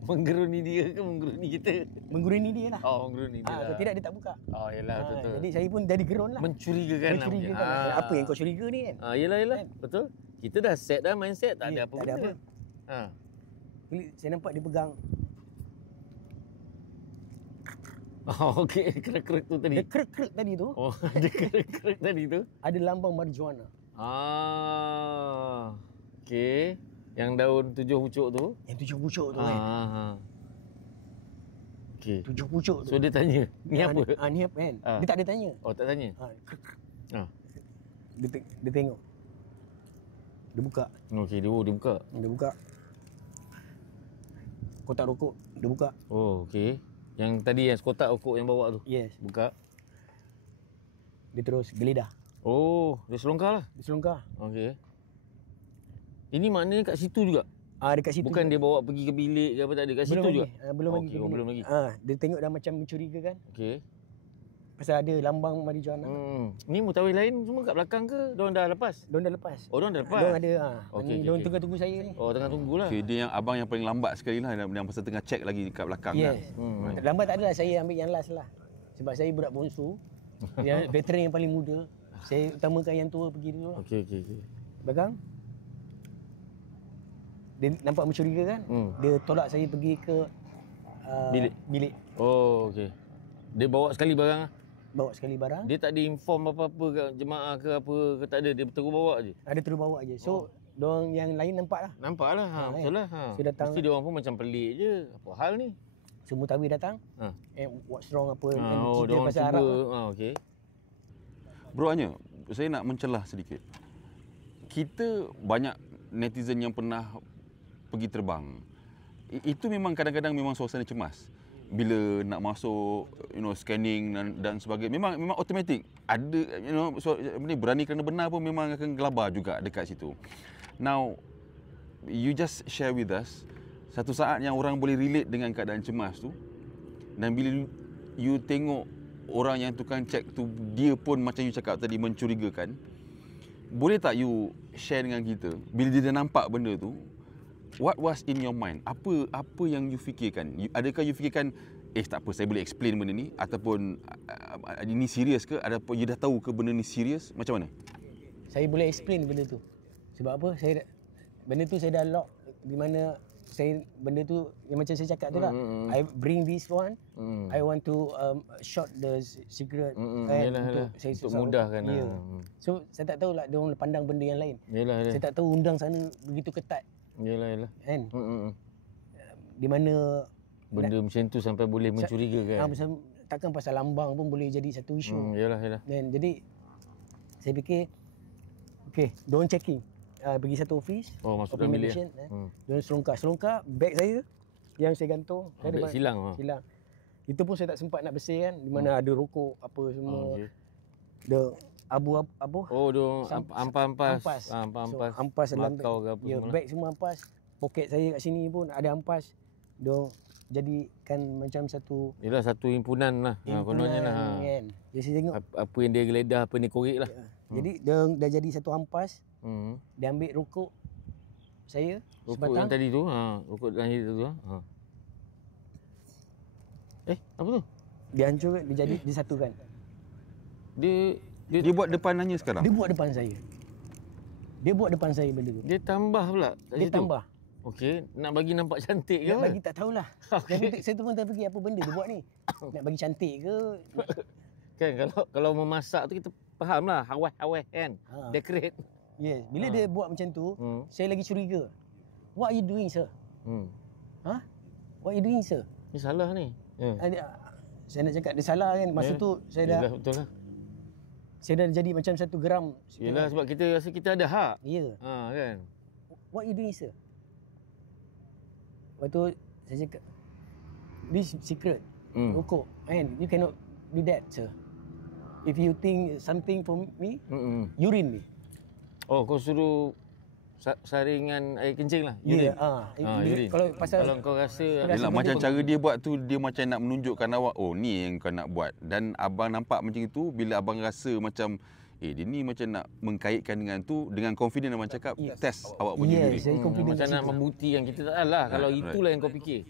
Menggeruni dia ke menggeruni kita? Menggeruni dia lah. Oh, menggeruni dia. So tidak dia tak buka. Oh, yalah betul. Jadi saya pun jadi gerun lah. Mencurigakan lah. Apa yang kau curiga ni kan? Yalah. Betul. Kita dah set dah mindset, tak ada apa tak ada apa. Bila saya nampak dia pegang. Okey, kerek-kerek tu tadi. Dia kerek-kerek tadi tu. Oh, ada kerek-kerek tadi tu. Ada lambang marijuana. Okey. Yang daun 7 pucuk tu. Yang 7 pucuk tu kan. Okey. 7 pucuk tu. So dia tanya, ni apa? Ni apa kan? Dia tak ada tanya. Oh, tak tanya. Dia tengok. Dia buka. Okey, dia buka. Dia buka. Kotak rokok, dia buka. Oh, okey. Yang tadi yang kotak rokok yang bawa tu. Yes. Buka. Dia terus geledah. Oh, dia selongkar lah. Dia selongkar. Okey. Ini maknanya kat situ juga? Dekat situ. Bukan dia bawa pergi ke bilik ke apa, tak ada kat situ juga? Belum lagi. Belum lagi. Dia tengok dah macam mencurigakan. Okey. Pasal ada lambang marijuana. Ni mutawif lain semua kat belakang ke? Diorang dah lepas? Diorang dah lepas. Oh, diorang dah lepas? Diorang ada. Okey. Diorang tengah tunggu saya ni. Oh, tengah tunggulah. Okay, dia yang abang yang paling lambat sekali lah, yang pasal tengah check lagi kat belakang. Yes. Lambat tak adalah, saya ambil yang last lah. Sebab saya budak bongsu. Yang veteran yang paling muda. Saya utamakan yang tua pergi dulu lah. Okey. Belakang. Dia nampak mencurigakan. Dia tolak saya pergi ke bilik. Oh, okey. Dia bawa sekali barang lah? Bawa sekali barang. Dia tak diinform apa-apa ke jemaah ke apa ke, tak ada? Dia terus bawa je? Ada terus bawa je. So, diorang yang lain nampak lah. Nampak lah. Betul lah. So, datang. Mesti diorang pun macam pelik je. Apa hal ni? Semua tawih datang. What's wrong apa. Diorang pasal Arab. Okey. Bro Anya, saya nak mencelah sedikit. Kita banyak netizen yang pernah pergi terbang. Itu memang kadang-kadang memang suasana cemas. Bila nak masuk, scanning dan sebagainya, memang automatik. Ada, berani kerana benar pun memang akan gelabar juga dekat situ. Now, you just share with us satu saat yang orang boleh relate dengan keadaan cemas tu, dan bila you tengok orang yang tukang check tu, dia pun macam you cakap tadi mencurigakan, boleh tak you share dengan kita bila dia dah nampak benda tu? What was in your mind? Apa yang you fikirkan? Adakah you fikirkan, tak apa, saya boleh explain benda ni, ataupun ini serius ke? Ataupun you dah tahu ke benda ni serius? Macam mana? Saya boleh explain benda tu. Sebab apa? Benda tu saya dah lock di mana benda tu yang macam saya cakap tu lah. I bring this one. I want to shot the cigarette. Untuk mudahkan. So saya tak tahu lah dia orang pandang benda yang lain. Yalah. Saya tak tahu undang sana begitu ketat. Yalah. Kan? Di mana benda macam tu sampai boleh mencurigakan. Takkan pasal lambang pun boleh jadi satu isu. Yalah. Dan jadi saya fikir diorang checking. Pergi satu office. Masuk dalam bilik. Diorang selongkar beg saya yang saya gantung. Beg silang. Itu pun saya tak sempat nak bersih kan. Di mana ada rokok apa semua. Dia abu. Ampas. Ampas Ampas dalam bakau ke apa semua. Beg semua ampas. Poket saya kat sini pun ada ampas. Dia jadikan macam satu satu himpunan lah. Kononnya lah. Kan. Jadi saya tengok Apa yang dia geledah, apa yang dia korek lah. Jadi dia dah jadi satu ampas. Dia ambil rokok saya Rokok sebatang. yang tadi tu, rokok yang tu. Apa tu? Dia hancur, dia jadi disatukan. Dia buat depanannya sekarang. Dia buat depan saya. Dia buat depan saya benda tu. Dia tambah pula kat Dia situ? tambah. Okey, nak bagi nampak cantik ke? Nak bagi tak tahulah. Okay. Saya tu pun terfikir apa benda dia buat ni. Nak bagi cantik ke? Kan kalau memasak tu kita faham lah, hawai kan. Decorate. Yes, bila dia buat macam tu, saya lagi curiga. What are you doing, sir? What are you doing, sir? Ni salah ni. Saya nak cakap dia salah kan. Masa tu saya dah betul lah. Saya dah jadi macam satu geram. Yelah, sebab kita rasa kita ada hak. Ya. Kan. What you doing, sir? Lepas tu saya cakap, this secret. Rokok. And you cannot do that, sir. If you think something for me, urine me. Oh, kau suruh saringan air kencing lah. Ya. Urine. Kalau kau rasa Yelah, macam cara dia buat tu, dia macam nak menunjukkan awak, oh ni yang kau nak buat. Dan abang nampak macam itu, bila abang rasa macam dia ni macam nak mengkaitkan dengan tu, dengan confident abang cakap, test awak punya diri. Saya confident macam nak membuktikan kita tak salah kalau itulah yang kau fikir.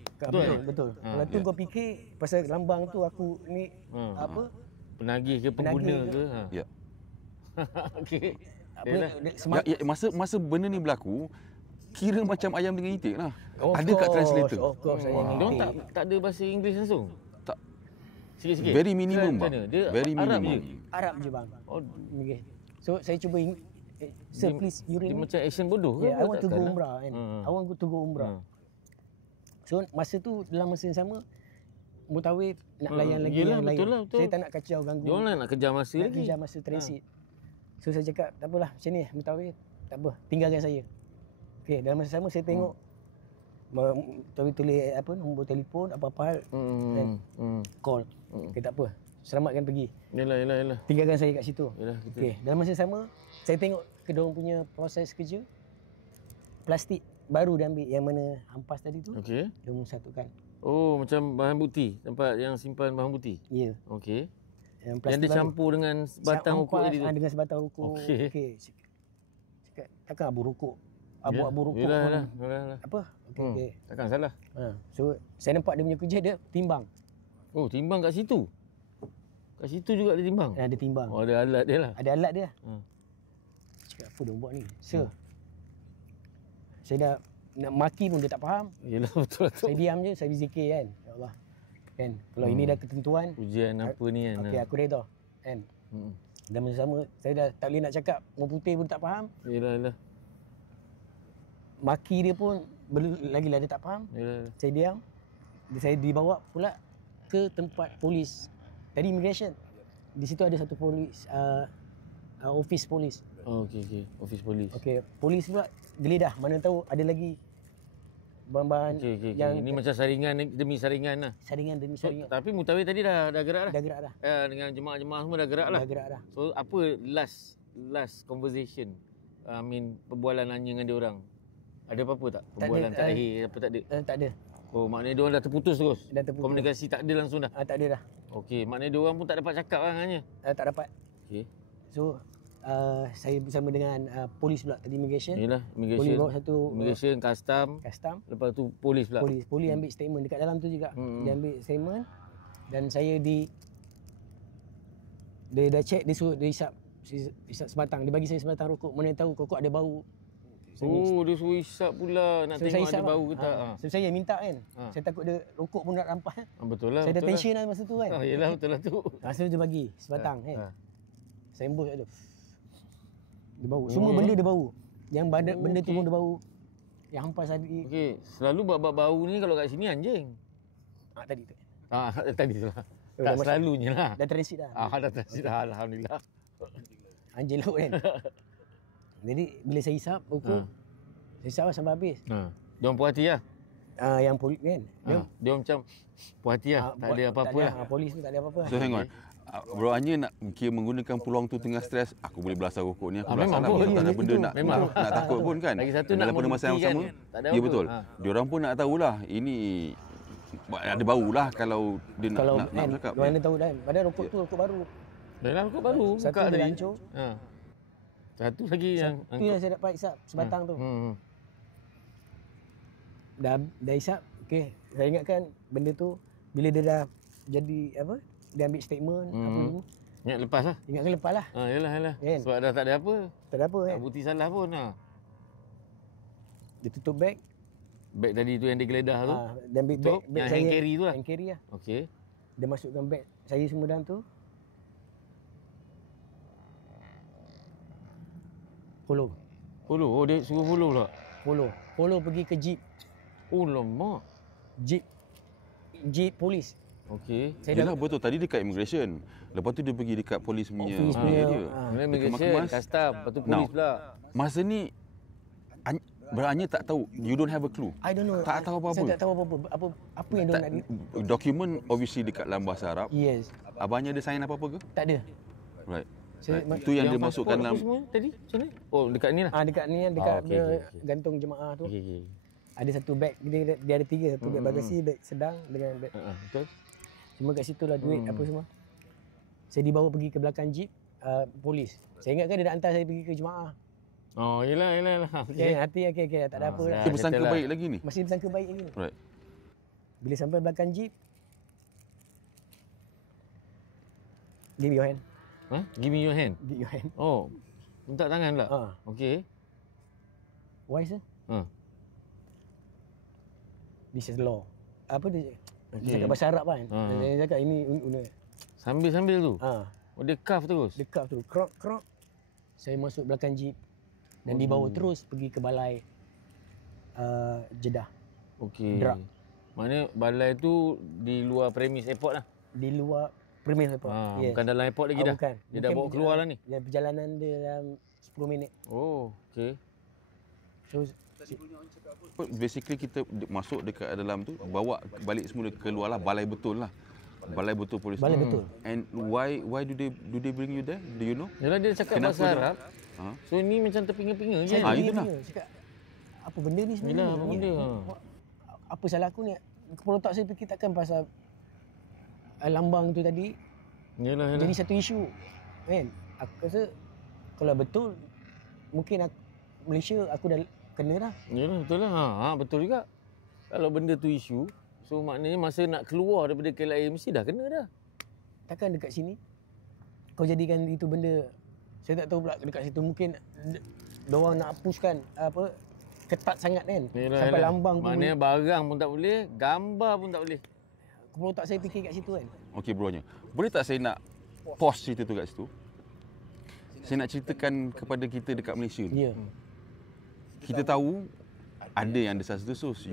Betul. Kalau tu kau fikir pasal lambang tu aku ni apa? Penagih ke pengguna ke? Ya. Okey. Masa benda ni berlaku, kira macam ayam dengan itik lah. Ada kat translator. Of course, Diorang tak ada bahasa Inggeris langsung? Tak. Sikit-sikit? Very minimum bang. Dia Very Arab minimum. je? Arab je bang. Okay. So saya cuba sir please urine. Dia macam action bodoh ke? I want to go umrah kan. I want to go umrah. So masa tu dalam masa yang sama mutawif nak layan lagi yang lain. Betul. Saya tak nak kacau ganggu. Diorang nak kejar masa lagi. Kejar masa transit. So saya cakap tak apalah macam ni mutawif. Tak apa, tinggalkan saya. Okey, dalam masa sama saya tengok mutawif tulis apa nombor telefon apa-apa hal kan. Call. Okey, tak apa. Selamatkan pergi. Yalah. Tinggalkan saya kat situ. Okey, dalam masa sama saya tengok kedua punya proses kerja. Plastik baru dia ambil yang mana ampas tadi tu. Okey. Dia satukan. Oh, macam bahan bukti, tempat yang simpan bahan bukti. Ya. Okey. Yang dia campur dengan sebatang rokok tadi tu. Dengan sebatang rokok. Okey. Cakap takkan abu rokok. Abu-abu rokok. Yalah. Apa? Okey. Takkan salah. So saya nampak dia punya kerja dia timbang. Oh, timbang kat situ. Kat situ juga dia timbang. Ada timbang. Oh, ada alat dia lah. Ada alat dia. Cakap apa dia buat ni? Sir. Saya dah nak maki pun dia tak faham. Yalah, betul. Saya diam je, saya berzikir kan. Ya Allah. Kan, kalau ini dah ketentuan, ujian apa ni kan. Okey, aku redha. Kan. Dan masa sama saya dah tak boleh nak cakap, orang putih pun tak faham. Yalah. Maki dia pun lagi-lagi dia tak faham. Yalah. Saya diam. Saya dibawa pula ke tempat polis. Tadi immigration. Di situ ada satu polis office polis. Oh, okey. Office polis. Okey, polis pula geledah, mana tahu ada lagi bahan-bahan yang ini macam saringan demi saringan lah. Saringan demi saringan. Tapi Mutawif tadi dah gerak dah. Dah gerak dah. Dengan jemaah-jemaah semua dah gerak lah. Dah gerak dah. So apa last conversation? Perbualan Anya dengan dia orang. Ada apa-apa tak? Perbualan terakhir apa tak ada? Tak ada. Oh, maknanya dia orang dah terputus terus. Dah terputus. Komunikasi tak ada langsung dah. Tak ada dah. Okey, maknanya dia orang pun tak dapat cakap kan Anya? Tak dapat. Okey. So saya bersama dengan polis pula tadi immigration. Yalah, Polis bawa satu immigration, custom. Lepas tu polis pula. Polis ambil statement dekat dalam tu juga. Dia ambil statement dan saya dia dah check, dia suruh dia hisap sebatang. Dia bagi saya sebatang rokok. Mana tahu rokok ada bau. Dia suruh hisap pula. Nak tengok ada bau ke tak. So saya minta kan. Saya takut dia rokok pun nak rampas. Betul lah. Saya dah tension lah masa tu kan. Yelah, betul lah tu. Masa dia bagi sebatang kan. Saya embus kat tu. Dia bau. Semua benda dia bau. Yang benda tu pun dia bau. Yang hampas tadi. Okey, selalu bau ni kalau kat sini anjing. Tadi tu. Tadi tu lah. Tak selalunya lah. Dah transit dah. Dah transit dah, alhamdulillah. Anjing laut kan. Jadi bila saya hisap rokok, saya hisap lah sampai habis. Dia orang puas hati lah. Yang polis kan. Dia macam puas hati lah. Tak ada apa-apa lah. Polis tu tak ada apa-apa. So hang on. Bro Anya nak kira menggunakan peluang tu tengah stres, aku boleh belasah rokok ni, aku belasah lah, pun. tak ada benda nak takut pun kan. Lagi satu dalam pada masa yang sama, ya betul. Diorang pun nak tahulah ini ada bau lah kalau dia nak cakap. Mana tahu dah. Padahal rokok tu rokok baru. Dalam rokok baru. Satu buka dia hancur. Satu lagi yang tu yang saya dapat hisap sebatang tu. Dah hisap. Okey, saya ingatkan benda tu bila dia dah jadi apa? Dia ambil statement apa dulu. Ingat lepas lah. Ingatkan lepas lah. Yalah. Kan? Sebab dah tak ada apa. Tak ada apa kan. Tak bukti salah pun. Dia tutup beg. Beg tadi tu yang dia geledah tu. Dia ambil beg yang saya. Hand carry tu lah. Hand carry lah. Okey. Dia masukkan beg saya semua dalam tu. Follow. Oh, dia suruh follow pula. Follow pergi ke jeep. Oh, lama. Jeep polis. Okey. Yalah betul, tadi dekat immigration. Lepas tu dia pergi dekat polis punya dia. Immigration, custom, lepas tu polis pula. Masa ni Anya tak tahu, you don't have a clue. I don't know. Tak tahu apa-apa. Saya tak tahu apa-apa. Apa yang dia nak dokumen obviously dekat dalam bahasa Arab. Yes. Abangnya ada sign apa-apa ke? Tak ada. Right. Itu yang dia masukkan dalam semua tadi macam mana? Oh, dekat ni lah. Dekat ni dekat gantung jemaah tu. Okey. Ada satu beg, dia ada 3, satu beg bagasi, beg sedang dengan beg. Betul. Cuma kat situ lah duit apa semua. Saya dibawa pergi ke belakang jeep polis. Saya ingatkan dia nak hantar saya pergi ke jemaah. Oh, yelah. Okey, hati okey, tak ada apa. Dia bersangka baik lagi ni. Masih bersangka baik lagi ni. Right. Bila sampai belakang jeep, give me your hand. Give me your hand. Give your hand. Oh, minta tangan pula. Okey. Why sir? This is law. Apa dia? Dia cakap bahasa Arab kan. Dia cakap ini Sambil tu. Oh, dia cuff terus. Dia cuff tu. Krok. Saya masuk belakang jeep dan dibawa terus pergi ke balai Jeddah. Okey. Drug. Mana balai tu di luar premis airport lah. Di luar premis airport. Bukan dalam airport lagi dah. Bukan. Dia dah bawa keluar lah ni. Ya, perjalanan dia dalam 10 minit. Oh, okey. So basically kita masuk dekat dalam tu, bawa balik semula keluar lah, balai betul lah. Balai betul polis. Balai betul. And why do they bring you there? Do you know? Yalah, dia cakap bahasa Arab. So ni macam terpinga-pinga je. Itulah. Cakap apa benda ni sebenarnya? Yalah, apa benda? Apa salah aku ni? Kepala otak saya fikir takkan pasal lambang tu tadi. Yalah. Jadi satu isu. Kan? Aku rasa kalau betul mungkin Malaysia aku dah kena dah. Yalah, betul lah. Betul juga. Kalau benda tu isu, so maknanya masa nak keluar daripada KLIA mesti dah kena dah. Takkan dekat sini kau jadikan itu benda, saya tak tahu pula dekat situ mungkin diorang nak hapuskan apa ketat sangat kan. Sampai lambang tu. Maknanya barang pun tak boleh, gambar pun tak boleh. Kepala otak saya fikir kat situ kan. Okey bronya. Boleh tak saya nak pause cerita tu kat situ? Saya nak ceritakan kepada kita dekat Malaysia ni. Ya. Kita tahu ada yang desas-desus,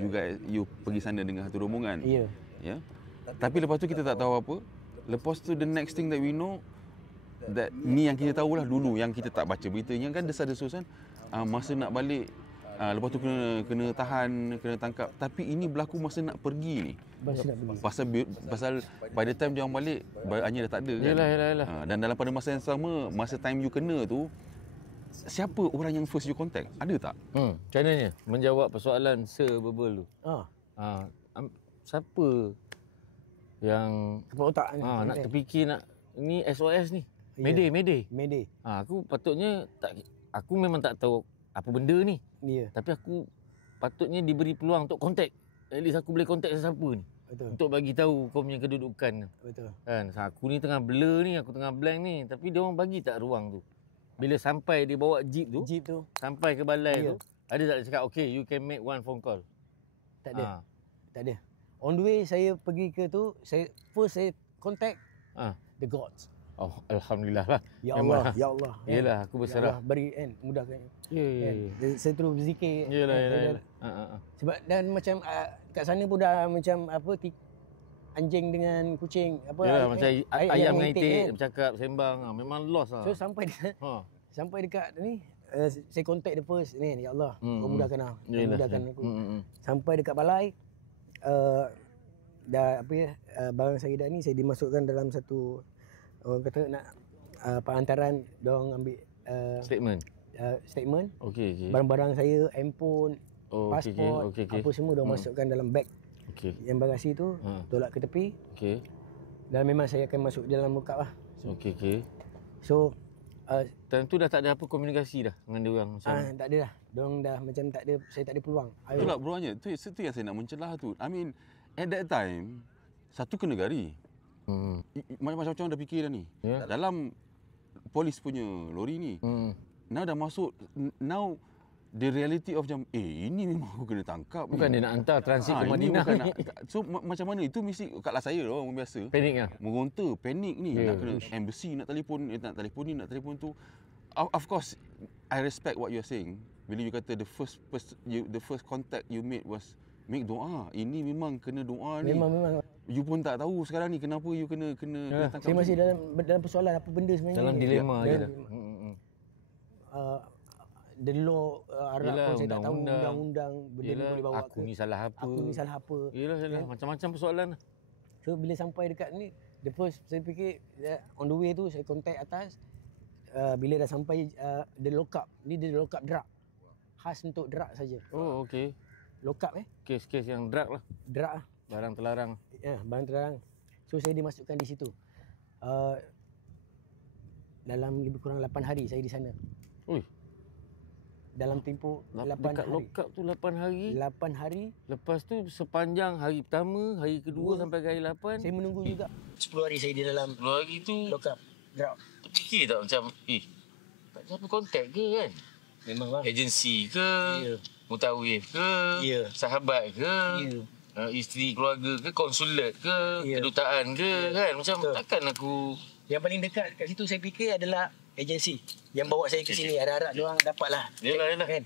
you pergi sana dengan satu rombongan. Ya. Ya. Tapi lepas tu kita tak tahu apa. Lepas tu the next thing that we know, that ni yang kita tahulah dulu, yang kita tak baca beritanya kan desas-desus kan. Masa nak balik, lepas tu kena tahan, kena tangkap. Tapi ini berlaku masa nak pergi ni. Pasal by the time dia orang balik, Anya dah tak ada kan. Yalah. Dan dalam pada masa yang sama, masa time you kena tu, siapa orang yang first you contact? Ada tak? Macam mananya menjawab persoalan Sir Verbal tu? Siapa yang kepala otak nak terfikir nak ni SOS ni? Mayday. Aku patutnya aku memang tak tahu apa benda ni. Ya. Tapi aku patutnya diberi peluang untuk contact. At least aku boleh contact sesiapa ni. Betul. Untuk bagi tahu kau punya kedudukan. Betul. Kan, aku ni tengah blur ni, aku tengah blank ni, tapi dia orang bagi tak ruang tu. Bila sampai dia bawa jeep tu, sampai ke balai tu, ada tak dia cakap, okay, you can make one phone call? Tak ada. Tak ada. On the way saya pergi ke tu, saya contact the gods. Oh, alhamdulillah lah. Ya Allah, ya Allah. Yalah, aku berserah. Ya Allah, beri kan, mudahkan. Ya. Saya terus berzikir. Yalah. Sebab dan macam kat sana pun dah macam apa anjing dengan kucing apa. Yalah, macam ayam dengan itik kan? bercakap sembang, memang lost lah. So sampai dekat ni saya contact the first ni, ya Allah, kau mudahkan aku. Mudahkan aku. Sampai dekat balai dah barang saya dah ni saya dimasukkan dalam satu orang kata nak perantaran, diorang ambil statement. Okey. Barang-barang saya, handphone, pasport, apa semua diorang masukkan dalam beg. Yang bagasi tu tolak ke tepi. Dan memang saya akan masuk dalam lockup lah. So time tu dah tak ada apa komunikasi dah dengan diorang macam tak ada dah. Diorang dah macam tak ada, saya tak ada peluang. Itulah beruangnya. Tu yang saya nak mencelah tu. I mean, at that time, satu kena gari. Macam-macam dah fikir dah ni. Dalam polis punya lori ni. Now dah masuk, now the reality of macam, ini memang aku kena tangkap. Bukan dia nak hantar transit ke Madinah ni. So macam mana? Itu mesti kaklah saya lah orang biasa. Panik lah. Meronta, panik ni. Nak kena embassy, nak telefon ni, nak telefon tu. Of course, I respect what you're saying. Bila you kata the first contact you made was make doa. Ini memang kena doa ni. Memang. You pun tak tahu sekarang ni kenapa you kena tangkap. Saya masih dalam persoalan apa benda sebenarnya. Dalam dilema je dah. The law Arab pun saya tak tahu undang-undang benda ni boleh bawa aku ni salah apa. Yelah. Macam-macam persoalan lah. So bila sampai dekat ni, the first saya fikir on the way tu saya contact atas. Bila dah sampai the lockup. Ni dia lockup drug. Khas untuk drug saja. Oh, okey. Lockup Kes-kes yang drug lah. Drug lah. Barang terlarang. Ya, barang terlarang. So saya dimasukkan di situ. Dalam lebih kurang 8 hari saya di sana. Ui. Dalam tempoh 8 dekat hari. Lockup tu 8 hari. 8 hari. Lepas tu sepanjang hari pertama, hari kedua sampai hari 8. Saya menunggu juga. 10 hari saya di dalam 10 hari tu lockup. Drop. Terfikir tak macam, tak ada apa kontak ke kan? Memang bang. Agensi ke? Mutawif ke? Sahabat ke? Isteri keluarga ke? Konsulat ke? Kedutaan ke? Kan? Macam takkan aku... Yang paling dekat kat situ saya fikir adalah agensi yang bawa saya ke sini. Harap-harap diorang dapatlah. Yelah. Kan?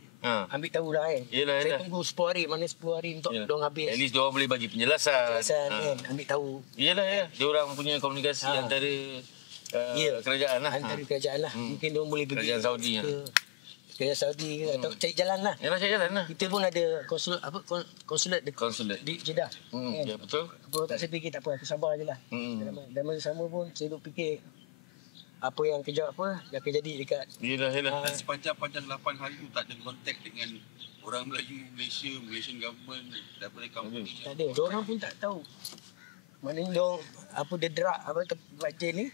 Ambil tahulah kan. Saya tunggu 10 hari. Mana 10 hari untuk diorang habis. At least diorang boleh bagi penjelasan. Kan? Ambil tahu. Yelah. Diorang punya komunikasi antara kerajaan lah. Antara kerajaan lah. Mungkin diorang boleh pergi kerajaan Saudi ke kerajaan Saudi ke atau cari jalan lah. Yalah, cari jalan lah. Kita pun ada konsulat di Jeddah. Ya, betul. Aku tak saya fikir tak apa. Aku sabar je lah. Dan masa sama pun saya duk fikir apa yang yang akan jadi dekat. Yelah. Sepanjang 8 hari tu tak ada kontak dengan orang Melayu, Malaysian government daripada company. Tak ada. Diorang pun tak tahu. Maknanya diorang dia drug tempat jail ni.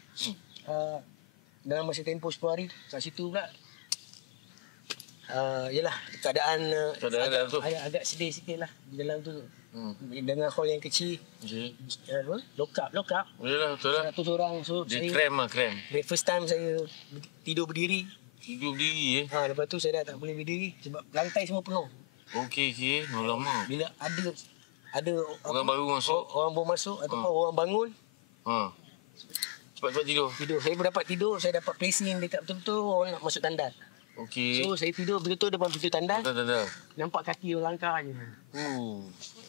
Dalam masa tempoh 10 hari kat situ pula. Yelah keadaan agak sedih sikit lah di dalam tu. Dengan hall yang kecil. Lockup. Yelah, betul lah. 100 orang. So dia saya krem. First time saya tidur berdiri. Lepas tu saya dah tak boleh berdiri sebab lantai semua penuh. Okey. Lama. Bila ada orang baru masuk. Orang baru masuk ataupun orang bangun. Cepat-cepat tidur. Saya pun dapat tidur. Saya dapat placing dekat betul-betul orang nak masuk tandar. Okey. So saya tidur betul-betul depan pintu tandar. Nampak kaki orang langkah je.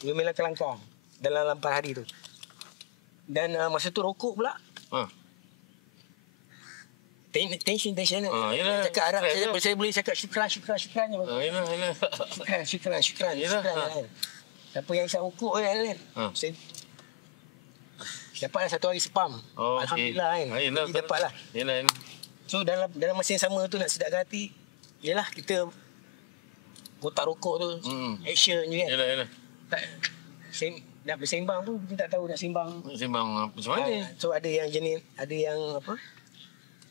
Dia memang langkah dalam 8 hari tu. Dan masa tu rokok pula. Tension. Cakap Arab saya boleh cakap syukran je. Syukran. Siapa yang isap rokok kan. Saya dapatlah 1 hari spam. Alhamdulillah kan. Jadi dapatlah. So dalam masa yang sama tu nak sedapkan hati, yalah kita kotak rokok tu action je kan. Yalah. Tak nak bersembang pun kita tak tahu nak sembang. Sembang macam mana? So ada yang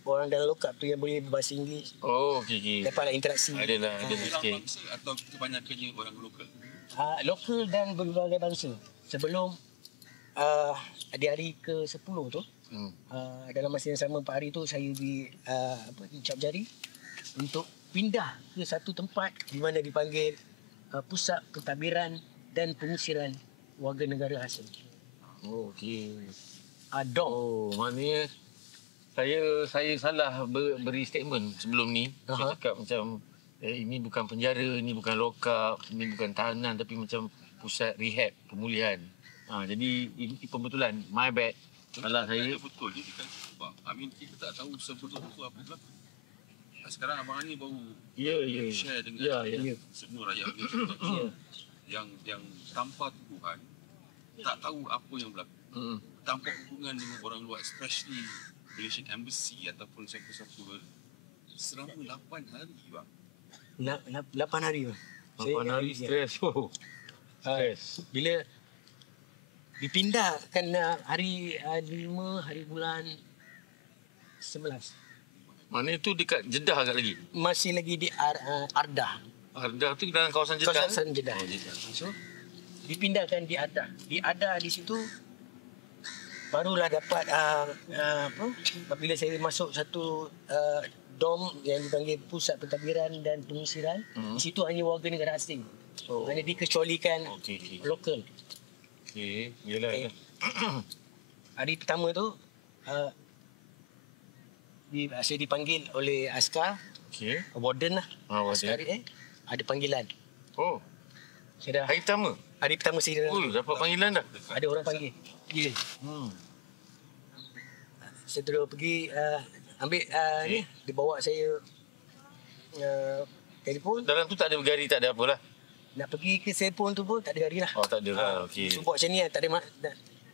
orang dalam lockup tu yang boleh berbahasa Inggeris. Okey. Dapatlah interaksi. Ada sikit. Atau kebanyakannya orang lokal? Lokal dan berbagai bangsa. Sebelum di hari ke-10 tu, dalam masa yang sama 4 hari tu saya dicap jari untuk pindah ke satu tempat di mana dipanggil pusat pentadbiran dan pengusiran warga negara asing. Okey. DOM. Maknanya saya salah beri statement sebelum ni. Saya cakap macam ini bukan penjara, ini bukan lockup, ini bukan tahanan tapi macam pusat rehab, pemulihan. Jadi ini pembetulan. My bad. Salah saya. Betul je kan. Kita tak tahu sebetulnya tu apa pula. Sekarang abang ni baru share dengan semua rakyat Malaysia yang tanpa Tuhan tak tahu apa yang berlaku. Tanpa hubungan dengan orang luar, especially Malaysian Embassy ataupun siapa-siapa selama 8 hari bang. 8 hari bang. 8 hari stres. Stres. Bila dipindahkan hari 5 hari bulan 11. Mana itu dekat Jeddah agak lagi? Masih lagi di Ardah. Ardah tu dalam kawasan Jeddah. Kawasan Jeddah. So dipindahkan di Ardah. Di Ardah di situ barulah dapat apabila saya masuk satu dom yang dipanggil Pusat Pentadbiran dan Pengusiran. Di situ hanya warga negara asing. Hanya dikecualikan lokal. Okey, yalah. Hari pertama tu saya dipanggil oleh askar. Okey. Warden lah. Askar ada panggilan. Oh. Saya dah Hari pertama saya dah dapat panggilan dah. ada orang panggil. Ya. Saya terus pergi ambil ni, dia bawa saya telefon. Dalam tu tak ada bergari, tak ada apalah. Nak pergi ke telefon tu pun tak ada gari lah. Oh, tak ada lah. Okey. So buat macam ni lah, tak ada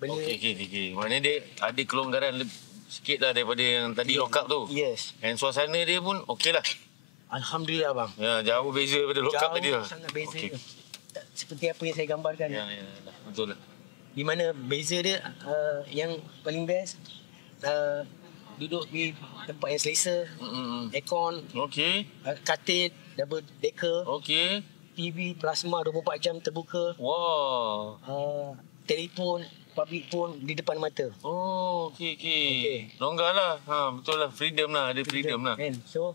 benda. Okey. Maknanya dia ada kelonggaran sikit lah daripada yang tadi lock up tu. Yes. Dan suasana dia pun okey lah. Alhamdulillah bang. Ya, jauh beza daripada lock up tadi lah. Jauh sangat beza. Okey. Seperti apa yang saya gambarkan. Ya, betul lah. Di mana beza dia yang paling best duduk di tempat yang selesa, aircon, Okey. katil, double decker, Okey. TV plasma 24 jam terbuka. Wow. Telefon, public phone di depan mata. Oh, okey. Longgar lah. Betul lah. Freedom lah. Ada freedom lah. And so,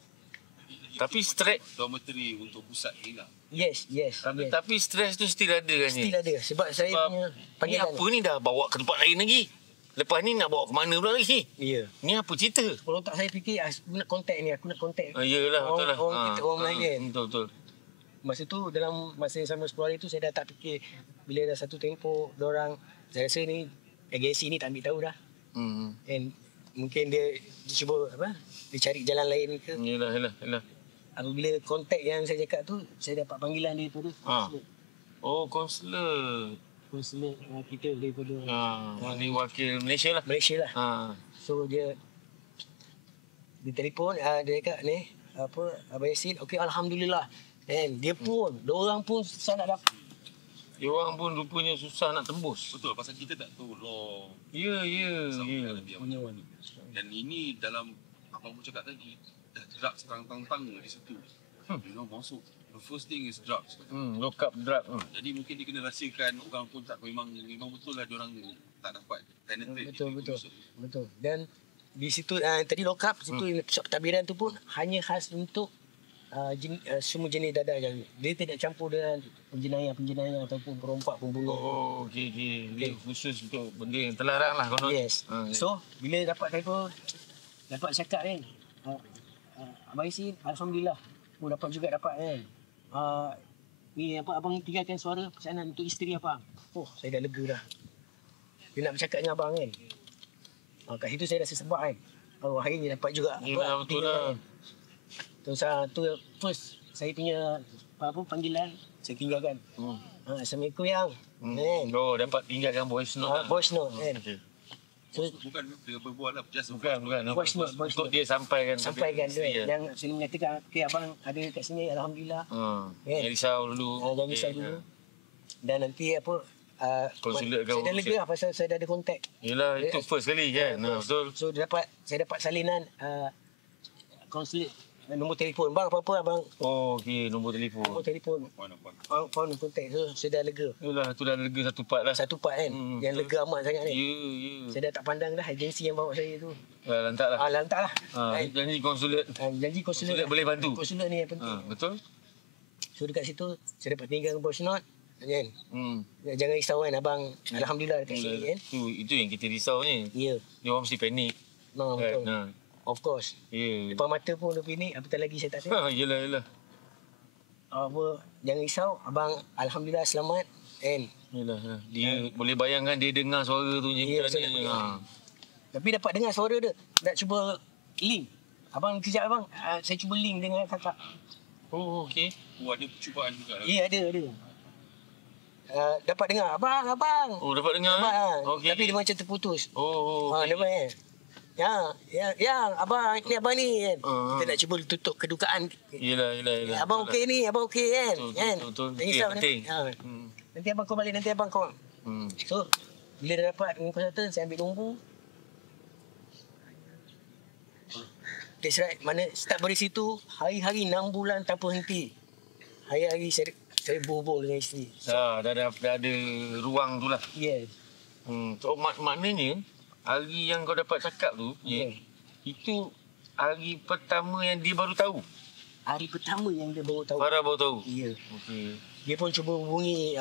tapi stres. Dormitory untuk pusat ni lah. yes. Tapi stres tu still ada kan ni? Still ada. Sebab saya punya Ni panggilan. apa ni dah bawa ke tempat lain lagi? Lepas ni nak bawa ke mana pula lagi? Ya. Ni apa cerita? Kalau tak saya fikir, aku nak contact ni. Aku nak contact. Yelah, betul lah. Orang lain kan. Betul. Masa tu, dalam masa sama 10 hari tu, saya dah tak fikir. Bila dah satu tempoh, diorang, saya rasa ni, agensi ni tak ambil tahu dah. And mungkin dia cuba, dia cari jalan lain ke. Yelah. Apabila kontak yang saya cakap tu, saya dapat panggilan daripada konsulat. Oh, konsulat. Konsulat kita daripada Ni wakil Malaysia lah. Malaysia lah. So dia telefon, dia cakap ni, Abang Yasin, okey Alhamdulillah. And dia pun, diorang pun susah nak dapat. Diorang pun rupanya susah nak tembus. Betul, pasal kita tak tahu law. Ya. Dan ini dalam apa aku cakap tadi, dah drugs terang-tang di situ. Masuk. The first thing is drugs. Lock up drug. Jadi mungkin dia kena rahsiakan orang pun tak memang betul lah diorang tak dapat penetrate. Betul. Dan di situ tadi lock up situ pusat pentadbiran tu pun hanya khas untuk semua jenis dadah je. Dia tidak campur dengan penjenayah ataupun perompak pembunuh. Oh, okey. Dia khusus untuk benda yang terlarang lah konon. Yes. So bila dapat telefon, dapat cakap kan, Abang Yasin, Alhamdulillah. Dapat kan. Ni abang tinggalkan suara pesanan untuk isteri abang. Oh, saya dah lega dah. Dia nak bercakap dengan abang kan. Kat situ saya rasa sebab kan. Hari ni dapat juga. Ya, betul lah. Tu first saya punya panggilan saya tinggalkan. Assalamualaikum yang. Dapat tinggalkan voice note. Voice note kan. So, bukan dia berbual lah. Bukan. Voice note. Untuk dia sampaikan dia. Yang sini mengatakan, okey abang ada kat sini, Alhamdulillah. Jangan risau dulu. Jangan risau dulu. Dan nanti konsulat saya dah lega lah pasal saya dah ada kontak. Yelah, itu first kali kan. Betul. So saya dapat salinan konsulat. Nombor telefon. Bang, apa-apa abang? Oh, okey. Nombor telefon. Phone kontak. So, saya dah lega. Yalah, tu dah lega satu part lah. Satu part kan. Yang lega amat sangat ni. Ya. Saya dah tak pandang dah agensi yang bawa saya tu. Lantak lah. Lantak lah. Janji konsulat. Janji konsulat boleh bantu. Konsulat ni yang penting. Betul. So, dekat situ, saya dapat tinggal voice note. Kan? Jangan risau kan abang. Alhamdulillah dekat sini kan. Itu yang kita risau ni. Ya. Dia orang mesti panik. Betul. Of course. Depan mata pun dia panik. Apatah lagi saya tak tahu. Yelah. Jangan risau. Abang Alhamdulillah selamat. And Yelah. Dia boleh bayangkan dia dengar suara tu. Tapi dapat dengar suara dia. Nak cuba link. Abang kejap abang. Saya cuba link dengan kakak. Oh, okey. Ada percubaan juga. Ya, ada. Dapat dengar. Abang. Oh, dapat dengar. Okay. Tapi dia macam terputus. Oh, okay. Dapat kan. Ya, abang ni kan. Kita nak cuba tutup kedukaan. Yelah. Abang okey ni, abang okey kan. Betul. Penting. Nanti abang call balik, So, bila dah dapat dengan konsultan, saya ambil nombor. That's right. Mana start dari situ, hari-hari 6 bulan tanpa henti. Hari-hari saya berhubung dengan isteri. Dah ada ruang tu lah. Yes. So, maknanya, hari yang kau dapat cakap tu, itu hari pertama yang dia baru tahu? Hari pertama yang dia baru tahu. Farah baru tahu? Ya. Okey. Dia pun cuba hubungi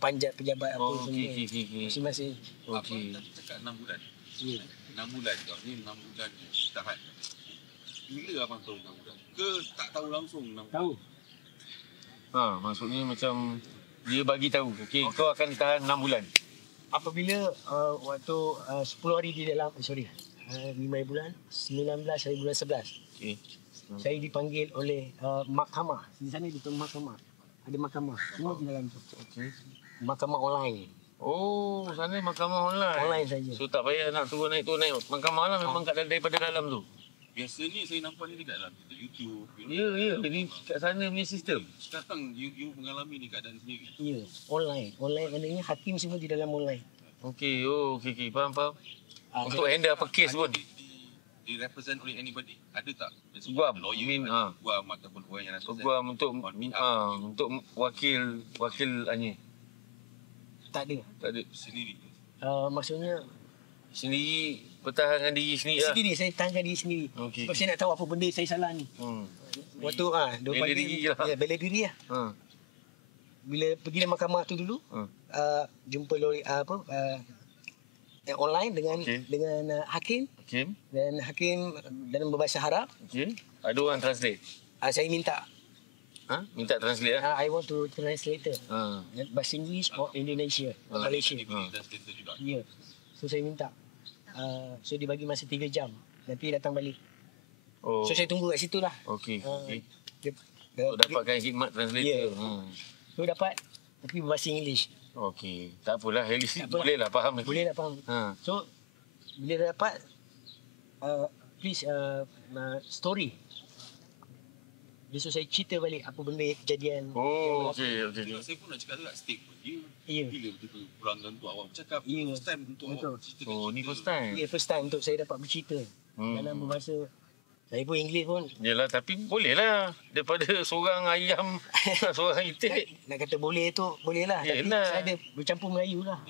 pejabat apa okey. Masing-masing. Okey. Cakap 6 bulan. Ya. 6 bulan kau ni 6 bulan tahan. Bila abang tahu 6 bulan? Ke tak tahu langsung 6 bulan? Tahu. Maksudnya macam dia bagi tahu. Okey, kau akan tahan 6 bulan. Apabila waktu 10 hari di dalam 5 bulan 19 hari bulan 11. Okey. Saya dipanggil oleh mahkamah. Di sana itu mahkamah. Ada mahkamah. Semua di dalam tu. Okey. Mahkamah online. Oh, sana mahkamah online. Online saja. So tak payah nak turun naik mahkamah lah, memang kat daripada dalam tu. Biasa ni saya nampak ni dekat dalam YouTube. Ya. Ini kat sana punya sistem. Sekarang you mengalami ni keadaan sendiri. Ya, online. Online maknanya hakim semua di dalam online. Okey, okey. Faham. Untuk handle apa kes pun. Di represent oleh anybody? Ada tak? Guam. Lawyer, Guam ataupun orang yang represent. Guam untuk wakil Anya. Tak ada. Sendiri. Maksudnya Sendiri pertahankan diri sendiri lah. sendiri, saya tahankan diri sendiri. Okey. Sebab saya nak tahu apa benda saya salah ni. Waktu Bela diri lah. Ya, bela diri lah. Bila pergi dalam mahkamah tu dulu, jumpa lawyer yang online dengan hakim. Dan hakim dalam berbahasa Arab. Okey. Ada orang translate. Saya minta. Minta translate lah. I want to translator. Bahasa Inggeris or Indonesia, Malaysia. Ya. So saya minta. So dia bagi masa 3 jam. Nanti datang balik. Oh. So saya tunggu kat situ lah. Okey. Dia Dapatkan khidmat translator. So dapat, tapi berbahasa English. Okey. Tak apalah, at least boleh lah faham. Boleh lah faham. So bila dah dapat, please story. Dia suruh saya cerita balik apa benda yang kejadian. Oh, okey. Saya pun nak cakap juga statement dia. Ya. Bila betul-betul pelanggan tu awak bercakap. First time untuk awak cerita. Oh, ni first time. Ya, first time untuk saya dapat bercerita. Dalam berbahasa. Saya pun English pun. Yalah, tapi boleh lah. Daripada seorang ayam, seorang itik. Nak kata boleh tu, boleh lah. Tapi saya ada bercampur Melayu lah.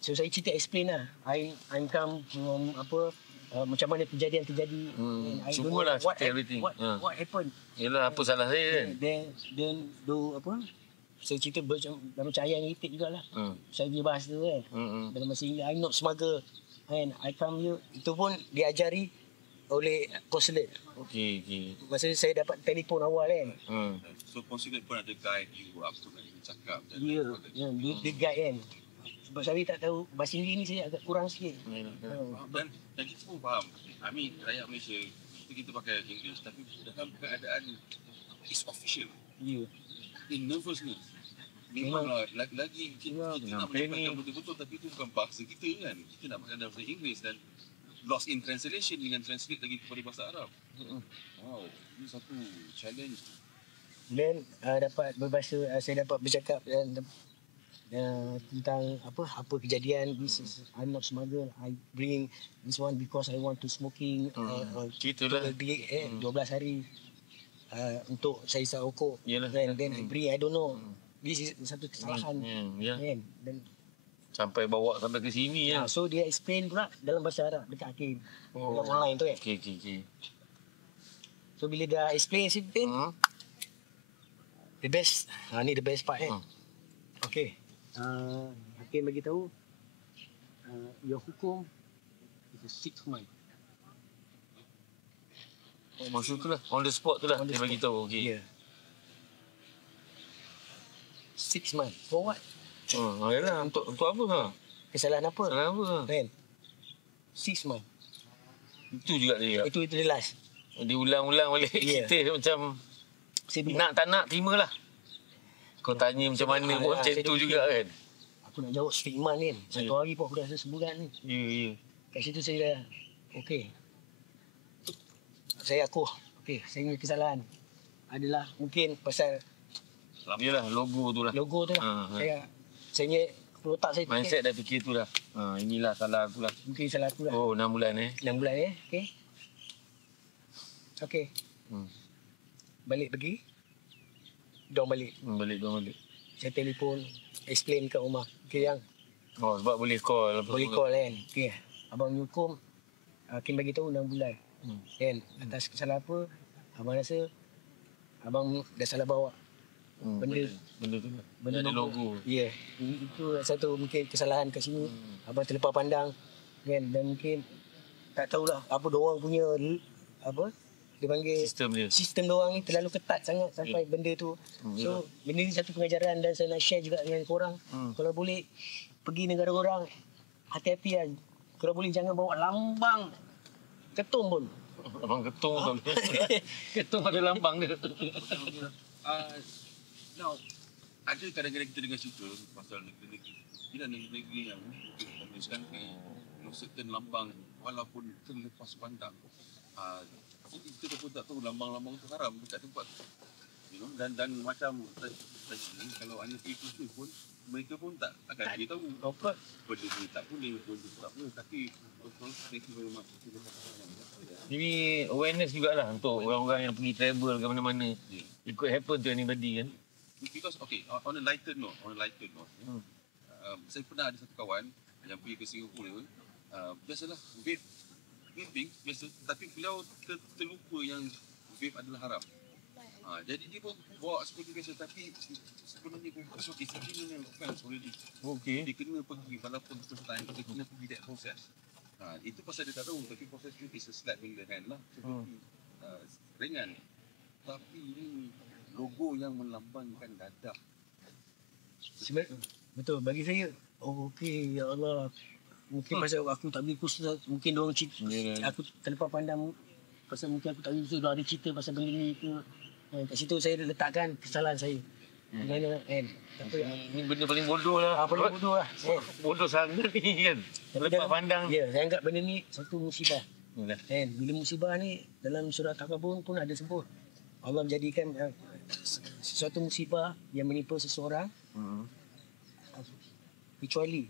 So saya cerita explain lah. I'm come from macam mana kejadian terjadi. Semualah cerita everything. What happened. Yalah, apa salah saya kan. Then do apa. Saya cerita dalam macam ayam itik jugalah. Saya punya bahasa tu kan. Dalam bahasa Inggeris, I'm not smuggler. And I come here. Itu pun diajari oleh konsulat. Okey. Masa saya dapat telefon awal kan. So konsulat pun ada guide you apa nak cakap. Ya, dia guide kan. Sebab saya tak tahu bahasa Inggeris ni saya agak kurang sikit. Dan kita pun faham. I mean, rakyat Malaysia, kita pakai English tapi dalam keadaan is official. Ya. In nervousness. Memanglah lagi kita nak menyampaikan betul-betul tapi itu bukan bahasa kita kan. Kita nak pakai bahasa Inggeris dan lost in translation dengan translate lagi kepada bahasa Arab. Wow, ini satu challenge. Dan dapat berbahasa, saya dapat bercakap tentang apa kejadian. This is, I'm not smuggler. I bring this one because I want to smoking. Gitulah. 12 hari untuk saya isap rokok. Then I bring, I don't know. This is satu kesalahan. Dan sampai bawa sampai ke sini ya. So dia explain pula dalam bahasa Arab dekat hakim. Dalam online tu kan. Okey. So bila dah explain the best, ni the best part kan. Okay. Hakim bagi tahu your hukum is 6 months. Maksud tu lah, on the spot tu lah dia bagi tahu. Okey. Yeah. 6 months. For what? Yalah, untuk apa Kesalahan apa? Kan? 6 months. Itu juga dia. Itu the last. Diulang-ulang balik kita macam nak tak nak terimalah. Kau tanya macam mana macam tu juga kan. Aku nak jawab 6 months kan. 1 hari pun aku dah rasa sebulan ni. Ya. kat situ saya dah okey. Saya aku okey, saya punya kesalahan adalah mungkin pasal Yalah, logo tu lah. Logo tu lah. Saya punya kepala otak saya mindset dah fikir tu lah. Inilah salah aku lah. Mungkin salah aku lah. Oh, 6 bulan 6 bulan okey. Okey. Balik pergi. Dong balik. Balik. Saya telefon, explain kat rumah. Okey yang. Oh, sebab boleh call. Boleh call kan. Okey. Abang nyukum Hakim bagi tahu 6 bulan. Kan, atas kesalahan apa, abang rasa abang dah salah bawa. Benda tu lah. Benda logo. Ya. Itu satu mungkin kesalahan kat sini. Abang terlepas pandang kan, dan mungkin tak tahulah apa diorang punya apa dia panggil sistem diorang ni terlalu ketat sangat sampai benda tu. So benda ni satu pengajaran dan saya nak share juga dengan korang. Kalau boleh pergi negara orang, hati-hati lah. Kalau boleh jangan bawa lambang ketum pun. Abang ketum. Ketum ada lambang dia. Now, ada kadang-kadang kita dengar cerita pasal negeri-negeri. Tidak negeri-negeri yang menuliskan certain lambang walaupun terlepas pandang. Kita pun tak tahu lambang-lambang itu haram dekat tempat. Dan macam tadi kalau ada isu pun mereka pun tak akan dia tahu apa benda ni tak boleh, benda tak boleh, tapi mereka memang ini awareness jugalah untuk orang-orang yang pergi travel ke mana-mana. It could happen to anybody kan. Because on a lighter note, saya pernah ada satu kawan yang pergi ke Singapura. Biasalah vaping biasa, tapi beliau terlupa yang vape adalah haram. Jadi dia pun bawa seperti biasa, tapi sebenarnya discipline yang offense already. Dia kena pergi walaupun first time, dia kena pergi that process. Itu pasal dia tak tahu, tapi proses itu is a slap in the hand lah. Ringan. Tapi ini logo yang melambangkan dadah. Betul, bagi saya okey, ya Allah. Mungkin pasal aku tak beli kursus, mungkin diorang cerita, aku terlepas pandang pasal mungkin aku tak beli kursus, diorang ada cerita pasal benda ni ke. Kat situ saya letakkan kesalahan saya. Mana kan. Ini benda paling bodoh lah. Paling bodoh lah. Bodoh sangat ni kan. Terlepas pandang. Ya, saya anggap benda ni satu musibah. Kan, bila musibah ni dalam surah Takabur pun ada sebut. Allah menjadikan sesuatu musibah yang menimpa seseorang kecuali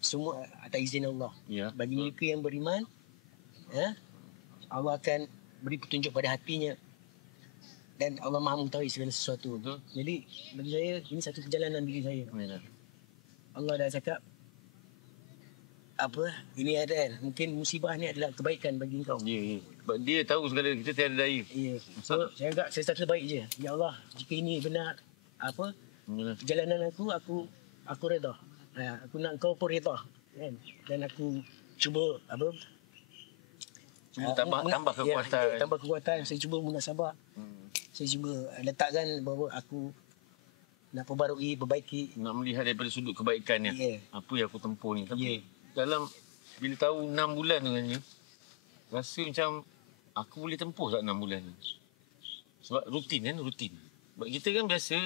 semua atas izin Allah. Bagi mereka yang beriman, Allah akan beri petunjuk pada hatinya dan Allah Maha mengetahui segala sesuatu. Jadi bagi saya ini satu perjalanan diri saya. Allah dah cakap apa ini ada kan, mungkin musibah ni adalah kebaikan bagi engkau. Sebab dia tahu segala kita tiada daya. So saya anggap saya satu baik je. Ya Allah, jika ini benar apa perjalanan aku redha. Aku nak kau pun redha kan, dan aku cuba apa tambah kekuatan. Tambah kekuatan. Saya cuba munasabah. Saya cuba letakkan bahawa aku nak perbarui, perbaiki, nak melihat daripada sudut kebaikannya. Apa yang aku tempuh ni. Tapi dalam bila tahu 6 bulan dengan ni, rasa macam aku boleh tempuh tak 6 bulan ni. Sebab rutin. Sebab kita kan biasa,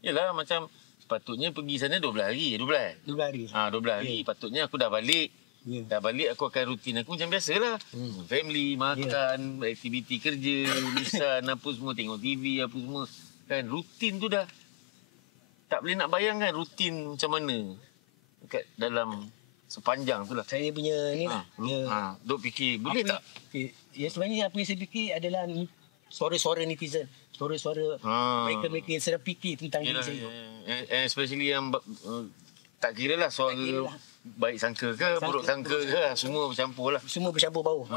yalah macam sepatutnya pergi sana 12 hari. 12 hari. Patutnya aku dah balik. Dah balik aku akan rutin aku macam biasalah. Family, makan, aktiviti kerja, tulisan apa semua, tengok TV apa semua. Kan rutin tu dah tak boleh nak bayangkan rutin macam mana dekat dalam sepanjang tu lah. Saya punya ni lah. Duk fikir boleh tak? Ya sebenarnya apa yang saya fikir adalah suara-suara netizen. Suara-suara mereka-mereka yang sedang fikir tentang diri saya. Especially yang tak kira lah soal baik sangka ke, buruk sangka ke, semua bercampur lah. Semua bercampur bau.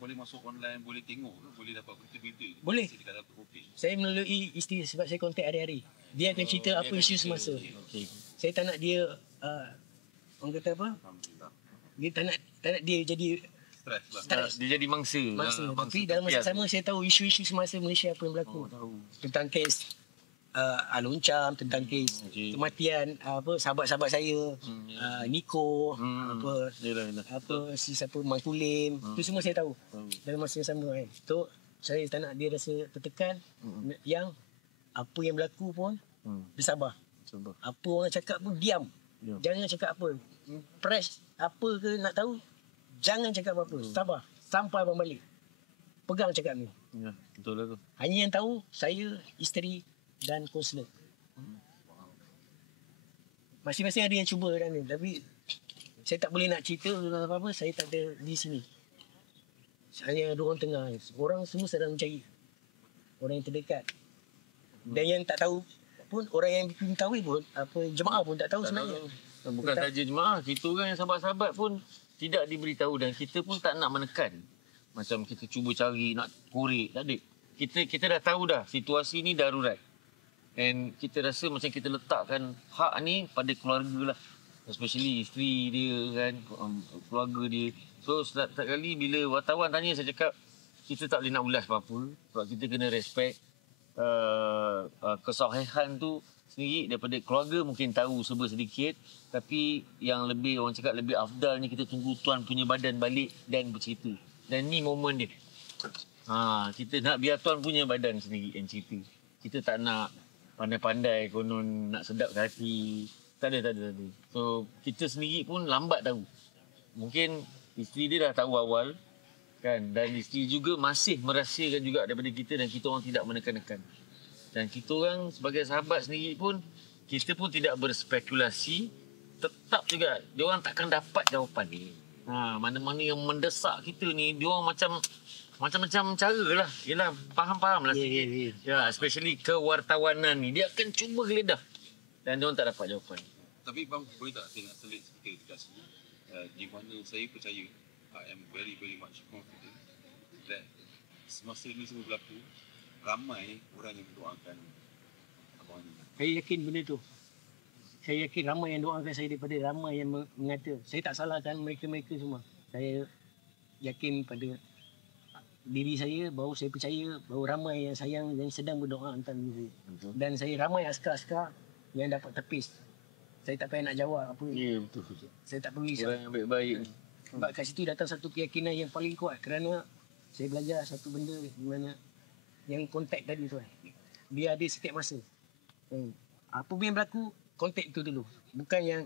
Boleh masuk online, boleh tengok, boleh dapat berita-berita. Boleh. Saya melalui isteri sebab saya kontak hari-hari. Dia akan cerita apa isu semasa. Saya tak nak dia orang kata apa? Dia tak nak dia jadi stres. Dia jadi mangsa. Tapi dalam masa sama saya tahu isu-isu semasa Malaysia apa yang berlaku. Tentang kes Aluncam, tentang kes kematian sahabat-sahabat saya, Niko, siapa Mang Tulim, itu semua saya tahu dalam masa yang sama kan. So saya tak nak dia rasa tertekan, yang apa yang berlaku pun bersabar. Apa orang cakap pun diam. Jangan cakap apa. press apa ke nak tahu, jangan cakap apa-apa. Sabar sampai abang balik. Pegang cakap ni. Ya, betul lah tu. Hanya yang tahu saya, isteri dan konselor. Masing-masing ada yang cuba kan ni. Tapi saya tak boleh nak cerita apa-apa. Saya tak ada di sini. Hanya dua orang tengah. Orang semua sedang mencari. Orang yang terdekat. Dan yang tak tahu pun, orang yang bikin kahwin pun, jemaah pun tak tahu sebenarnya. Bukan saja jemaah, kita orang yang sahabat-sahabat pun tidak diberitahu dan kita pun tak nak menekan. Macam kita cuba cari, nak korek, tak ada. Kita dah tahu dah, situasi ni darurat. And kita rasa macam kita letakkan hak ni pada keluarga lah. Especially isteri dia kan, keluarga dia. So setiap kali bila wartawan tanya, saya cakap kita tak boleh nak ulas apa-apa. Sebab kita kena respect kesahihan tu sendiri daripada keluarga mungkin tahu serba sedikit. Tapi yang lebih, orang cakap lebih afdalnya kita tunggu tuan punya badan balik dan bercerita. Dan ni momen dia. Kita nak biar tuan punya badan sendiri yang cerita. Kita tak nak pandai-pandai konon nak sedap hati. Tak ada. So kita sendiri pun lambat tahu. Mungkin isteri dia dah tahu awal kan, dan isteri juga masih merahsiakan juga daripada kita dan kita orang tidak menekan-nekan. Dan kita orang sebagai sahabat sendiri pun, kita pun tidak berspekulasi. Tetap juga dia orang takkan dapat jawapan ni. Mana-mana yang mendesak kita ni, dia orang macam-macam cara lah. Yelah, faham lah sikit. Ya, especially kewartawanan ni. Dia akan cuba geledah. Dan dia orang tak dapat jawapan. Tapi bang, boleh tak saya nak selit sikit dekat sini? Di mana saya percaya, I am very much confident that semasa ini semua berlaku, ramai orang yang mendoakan abang ni. Saya yakin benda tu. Saya yakin ramai yang doakan saya daripada ramai yang mengata. Saya tak salahkan mereka-mereka semua. Saya yakin pada diri saya bahawa saya percaya bahawa ramai yang sayang dan sedang berdoa antara diri saya. Dan saya ramai askar-askar yang dapat tepis. Saya tak payah nak jawab apa. Ya, betul. Saya tak perlu risau. Orang yang baik-baik. Sebab kat situ datang satu keyakinan yang paling kuat kerana saya belajar satu benda di mana yang kontak tadi tu. Dia ada setiap masa. Apa pun yang berlaku, kontak itu dulu. Bukan yang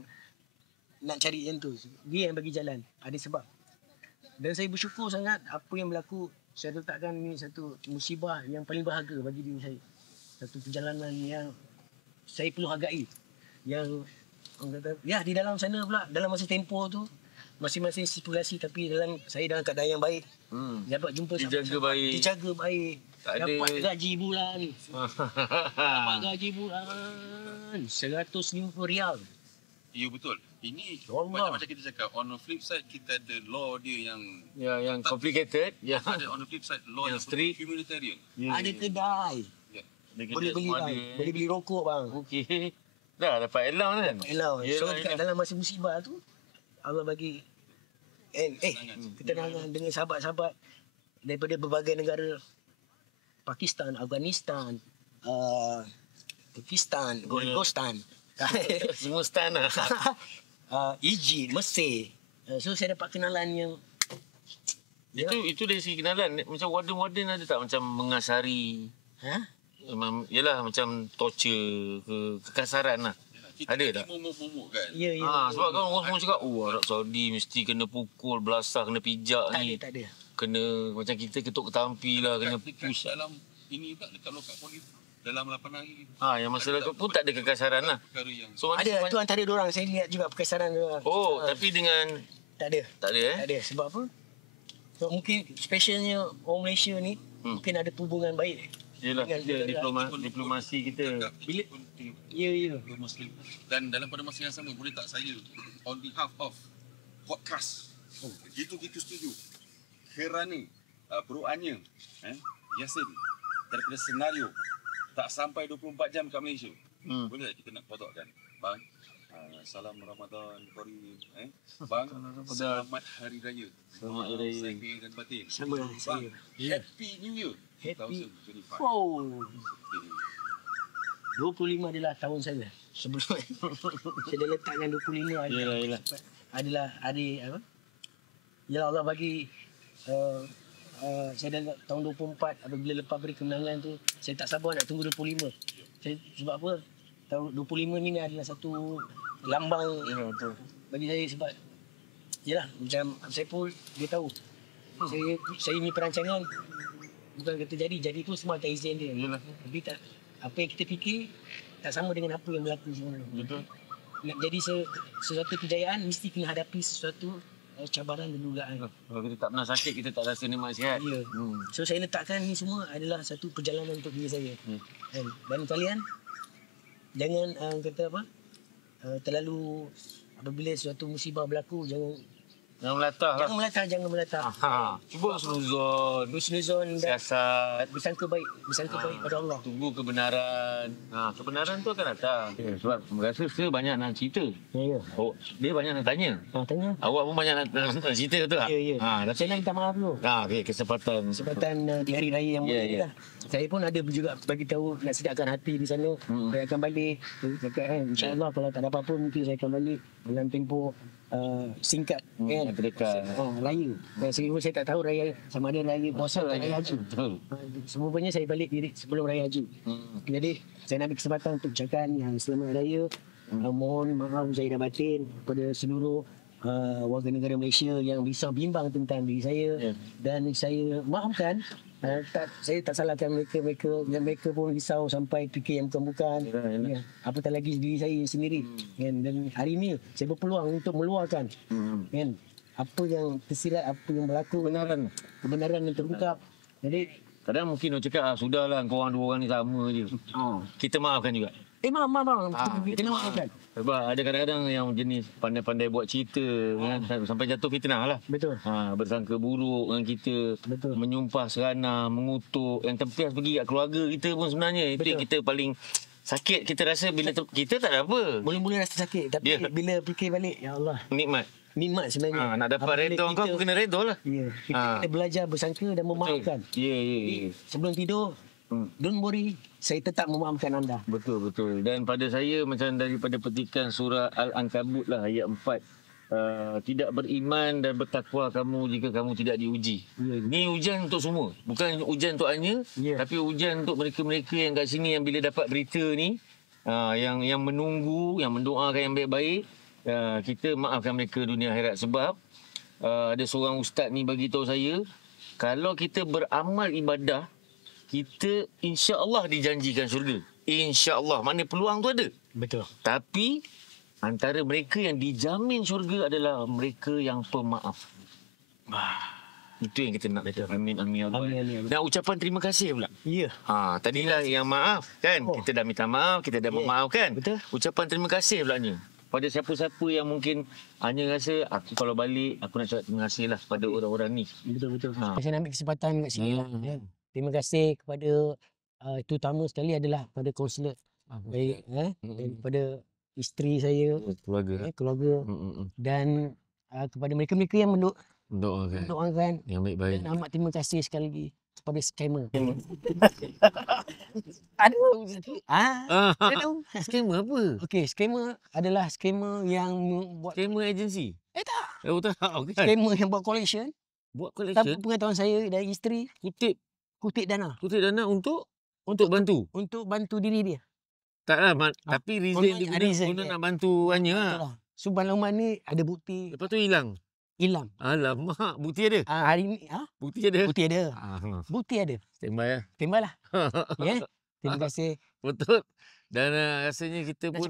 nak cari yang tu. Dia yang bagi jalan. Ada sebab. Dan saya bersyukur sangat apa yang berlaku. Saya letakkan ini satu musibah yang paling berharga bagi diri saya. Satu perjalanan yang saya perlu hargai. Yang orang kata, ya di dalam sana pula, dalam masa tempoh tu, masing-masing stipulasi tapi saya dalam keadaan yang baik. Dapat jumpa dijaga baik. Dijaga baik. Dapat gaji bulan. Dapat gaji bulan. 150 rial. Ya betul. Ini macam kita cakap, on the flip side kita ada law dia yang complicated. Ya. Ada on the flip side law yang strict, humanitarian. Ada kedai. Boleh beli bang. Boleh beli rokok bang. Okey. Dah dapat allowance kan? Allowance. So dekat dalam masa musibah tu, Allah bagi ketenangan dengan sahabat-sahabat daripada berbagai negara. Pakistan, Afghanistan, Pakistan, Golgostan. Semua stan lah. Egypt, Mesir. So saya dapat kenalan yang itu dari segi kenalan. Macam warden-warden ada tak macam mengasari? Yelah macam torture kekasaran lah. Ada tak? Momok kan? Ya. Sebab kan orang semua cakap, Arab Saudi mesti kena pukul, belasah, kena pijak ni. Tak ada. Kena macam kita ketuk ketampi lah, kena push. Dalam ini juga dekat lokal polis dalam 8 hari. Yang masalah pun tak ada kekasaran lah. So, ada tu antara diorang, saya lihat juga kekasaran diorang. Tapi dengan Tak ada. Tak ada. Sebab apa? So, mungkin specialnya orang Malaysia ni mungkin ada hubungan baik. Yelah, diplomasi kita. Bila ya. Muslim. Dan dalam pada masa yang sama, boleh tak saya on behalf of podcast gitu setuju kerana beruannya Yasin daripada senario tak sampai 24 jam kat Malaysia. Boleh tak kita nak potokkan bang, salam Ramadan Karim, bang, selamat Hari Raya. Selamat Hari Raya. Zahir dan batin. Sama saya. Happy New Year. Happy 2025. 25 adalah tahun saya. Sebelum saya dah letakkan 25 adalah hari apa? Ya Allah bagi saya dah tahun 24 apabila lepas beri kemenangan tu, saya tak sabar nak tunggu 25. Sebab apa? Tahun 25 ni adalah satu lambang bagi saya sebab yalah macam saya pun dia tahu saya ni perancangan bukan kata jadi tu semua atas izin dia. Yalah. Tapi tak apa yang kita fikir tak sama dengan apa yang berlaku sebenarnya. Betul. Nak jadi sesuatu kejayaan mesti kena hadapi sesuatu cabaran dan dugaan. Kalau kita tak pernah sakit, kita tak rasa nikmat sihat. Ya. So saya letakkan ni semua adalah satu perjalanan untuk diri saya. Dan kalian jangan kata apa terlalu apabila suatu musibah berlaku jangan melatah lah. Jangan melatah. Cuba husnuzon dan siasat. Bersangka baik pada Allah. Tunggu kebenaran. Kebenaran tu akan datang. Sebab rasa saya banyak nak cerita. Ya. Oh, dia banyak nak tanya. Tanya. Awak pun banyak nak cerita betul tak? Ya. Saya nak minta maaf dulu. Okey, kesempatan di hari raya yang mulia. Saya pun ada juga bagi tahu nak sedapkan hati di sana. Saya akan balik. Cakap insya-Allah kalau tak ada apa-apa mungkin saya akan balik dalam tempoh singkat kan dekat raya. Saya tak tahu raya sama ada raya puasa atau raya haji. Betul. Semuanya saya balik diri sebelum raya haji. Jadi saya nak ambil kesempatan untuk ucapkan yang selamat raya. Mohon maaf zahir dan batin kepada seluruh warga negara Malaysia yang risau bimbang tentang diri saya dan saya maafkan. Saya tak salahkan mereka pun risau sampai fikir yang bukan-bukan. Ya. Apatah lagi diri saya sendiri. Dan hari ini saya berpeluang untuk meluahkan apa yang tersirat, apa yang berlaku, kebenaran yang terungkap. Jadi kadang mungkin orang cakap sudahlah korang dua orang ni sama je. Kita maafkan juga. Maaf. Kena maafkan. Sebab ada kadang-kadang yang jenis pandai-pandai buat cerita kan, sampai jatuh fitnah lah. Betul. Bersangka buruk dengan kita. Betul. Menyumpah seranah, mengutuk. Yang terpedas pergi kat keluarga kita pun sebenarnya. Itu yang kita paling sakit. Kita rasa bila kita tak ada apa. Mula-mula rasa sakit. Tapi bila fikir balik, ya Allah. Nikmat sebenarnya. Nak dapat redha kau kena redha lah. Ya. Kita belajar bersangka dan memaafkan. Ya. Sebelum tidur, don't worry, saya tetap memaafkan anda. Betul. Dan pada saya macam daripada petikan surah Al-Ankabut lah ayat 4. Tidak beriman dan bertakwa kamu jika kamu tidak diuji. Ni ujian untuk semua. Bukan ujian untuk hanya, tapi ujian untuk mereka-mereka yang kat sini yang bila dapat berita ni, yang menunggu, yang mendoakan yang baik-baik. Kita maafkan mereka dunia akhirat. Sebab ada seorang ustaz ni bagi tahu saya, kalau kita beramal ibadah, kita insya-Allah dijanjikan syurga. Insya-Allah. Maknanya peluang tu ada. Betul. Tapi antara mereka yang dijamin syurga adalah mereka yang pemaaf. Itu yang kita nak. Amin. Dan ucapan terima kasih pula. Ya. Tadilah yang maaf kan. Kita dah minta maaf, kita dah memaafkan. Betul. Ucapan terima kasih pula ni. Pada siapa-siapa yang mungkin hanya rasa aku kalau balik aku nak cakap terima kasih lah pada orang-orang ni. Betul. Saya nak ambil kesempatan kat sini. Terima kasih kepada terutama sekali adalah pada konsulat baik kepada isteri saya, keluarga dan kepada mereka-mereka yang mendoakan yang baik-baik. Dan amat terima kasih sekali lagi kepada scammer. Scammer apa? Okey, scammer adalah scammer yang buat scammer agensi. Tak. Tak. Scammer yang buat collection. Tanpa pengetahuan saya dan isteri kutip dana untuk bantu. Untuk bantu diri dia. Taklah, tapi reason dia guna nak bantu hanya lah. Subhanallah ni ada bukti. Lepas tu hilang. Alamak, bukti ada? Hari ni Bukti ada. Bukti ada. Standby lah. Ya. Terima kasih. Betul. Dan rasanya kita pun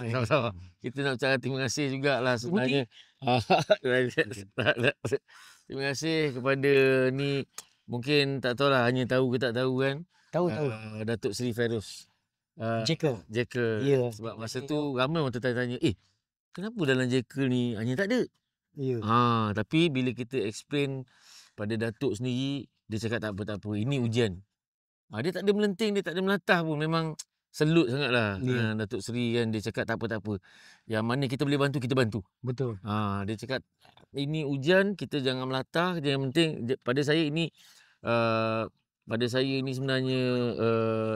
sama-sama. Kita nak ucapkan terima kasih jugalah sebenarnya. Terima kasih kepada ni, mungkin tak tahulah, hanya tahu ke tak tahu kan. Tahu. Datuk Seri Feiruz. Jekyll. Ya. Sebab masa tu ramai orang tertanya, kenapa dalam Jekyll ni hanya tak ada? Ya. Tapi bila kita explain pada Datuk sendiri, dia cakap tak apa. Ini ujian. Dia tak ada melenting, dia tak ada melatah pun. Memang selut sangatlah. Datuk Seri kan, dia cakap tak apa. Yang mana kita boleh bantu, kita bantu. Betul. Dia cakap ini ujian, kita jangan melatah. Yang penting pada saya ini sebenarnya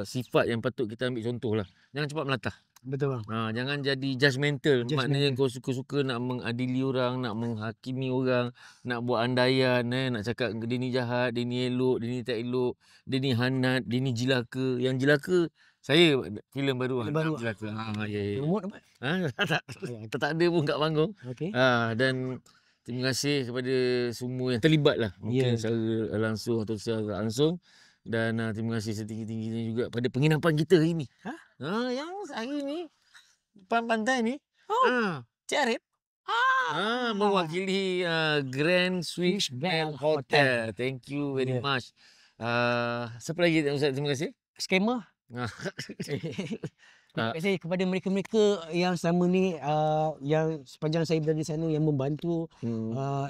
sifat yang patut kita ambil contoh lah. Jangan cepat melatah. Betul bang. Jangan jadi judgemental. Maknanya kau suka-suka nak mengadili orang, nak menghakimi orang, nak buat andaian, nak cakap dia ni jahat, dia ni elok, dia ni tak elok, dia ni hanat, dia ni jilaka. Yang jilaka Saya filem baru. Filem baru. Ya. Remote apa? Tak ada pun kat panggung. Okey. Dan terima kasih kepada semua yang terlibat lah. Mungkin secara langsung atau secara tak langsung. Dan terima kasih setinggi-tingginya juga pada penginapan kita hari ni. Yang hari ni pantai ni. Cik Arif. Mewakili Grand Swiss Bell Hotel. Thank you very much. Siapa lagi Ustaz? Terima kasih. Skema. Terima kasih kepada mereka-mereka yang selama ni yang sepanjang saya berada di sana yang membantu,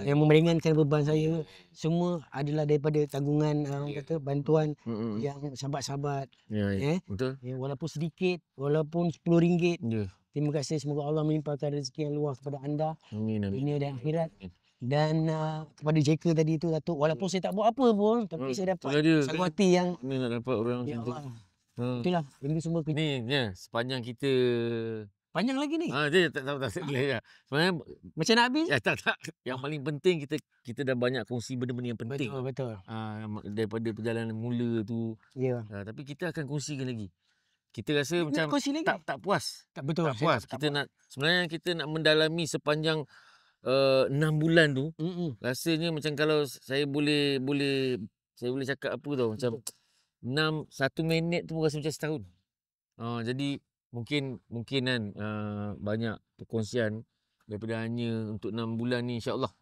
yang meringankan beban saya. Semua adalah daripada tanggungan kata bantuan yang sahabat-sahabat. Betul. Walaupun sedikit, walaupun RM10. Terima kasih, semoga Allah melimpahkan rezeki yang luas kepada anda. Amin. Dunia dan akhirat. Dan kepada JK tadi tu Datuk, walaupun saya tak buat apa pun, tapi saya dapat satu hati yang ni nak dapat orang macam tu. Itulah, ini semua ni sepanjang kita panjang lagi ni. Dia tak boleh. Sebenarnya macam nak habis? Tak. Yang paling penting kita dah banyak kongsi benda-benda yang penting. Betul. Daripada perjalanan mula tu. Tapi kita akan kongsikan lagi. Kita rasa macam tak puas. Tak betul. Tak puas. Sebenarnya kita nak mendalami sepanjang 6 bulan tu. Rasanya macam kalau saya boleh cakap apa tau, macam 1 minit tu rasa macam setahun. Jadi mungkin kan banyak perkongsian daripada hanya untuk 6 bulan ni, insya-Allah.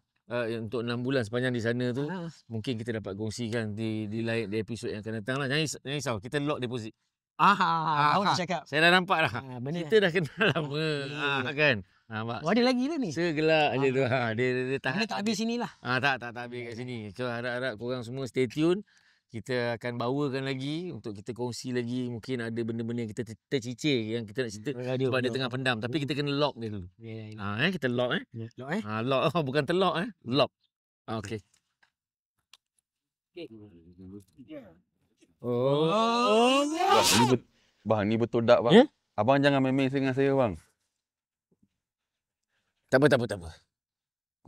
Untuk 6 bulan sepanjang di sana tu mungkin kita dapat kongsikan di lain di episod yang akan datang lah. Jangan risau, kita lock deposit. Awak cakap. Saya dah nampak dah. Kita dah kenal lama. Kan? Ada lagi dah ni. Segelak je tu. Dia tahan. Tak habis sini lah. Tak habis kat sini. So harap-harap korang semua stay tune. Kita akan bawakan lagi untuk kita kongsi lagi. Mungkin ada benda-benda yang kita tercicir yang kita nak cerita sebab dia tengah pendam. Tapi kita kena lock dia dulu. Kita lock Lock bukan terlock Lock. Okey. Bang, ni betul tak bang? Abang jangan main-main dengan saya bang. Tak apa.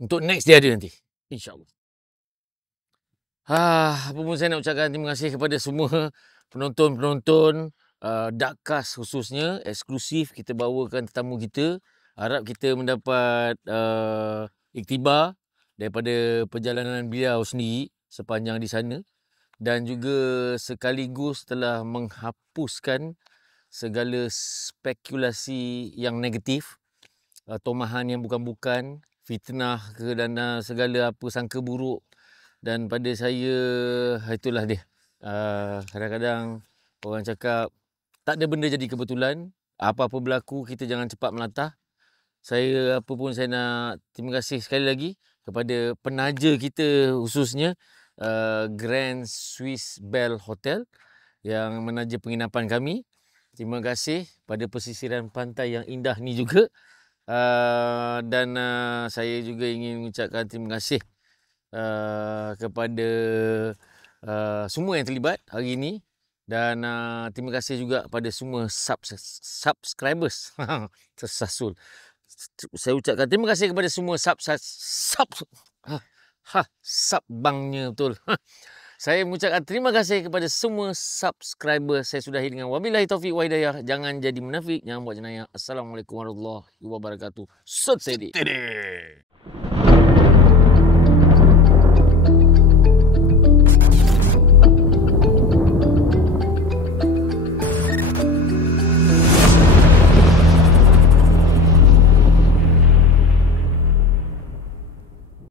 Untuk next dia ada nanti. InsyaAllah. Apa pun saya nak ucapkan terima kasih kepada semua penonton-penonton Darkcast khususnya. Eksklusif kita bawakan tetamu kita. Harap kita mendapat iktibar daripada perjalanan beliau sendiri sepanjang di sana. Dan juga sekaligus telah menghapuskan segala spekulasi yang negatif, tomahan yang bukan-bukan, fitnah ke dan segala apa sangka buruk. Dan pada saya itulah dia. Kadang-kadang orang cakap tak ada benda jadi kebetulan. Apa-apa berlaku kita jangan cepat melantah. Saya nak terima kasih sekali lagi kepada penaja kita khususnya Grand Swiss Bell Hotel yang menaja penginapan kami. Terima kasih pada pesisiran pantai yang indah ni juga. Dan saya juga ingin mengucapkan terima kasih kepada semua yang terlibat hari ini. Dan terima kasih juga pada semua subscribers. Tersasul. Saya ucapkan terima kasih kepada semua subbangnya betul. Saya mengucapkan terima kasih kepada semua subscriber. Saya sudahi dengan wabillahi taufiq wa hidayah. Jangan jadi munafik, jangan buat jenayah. Assalamualaikum warahmatullahi wabarakatuh. Sot sedi.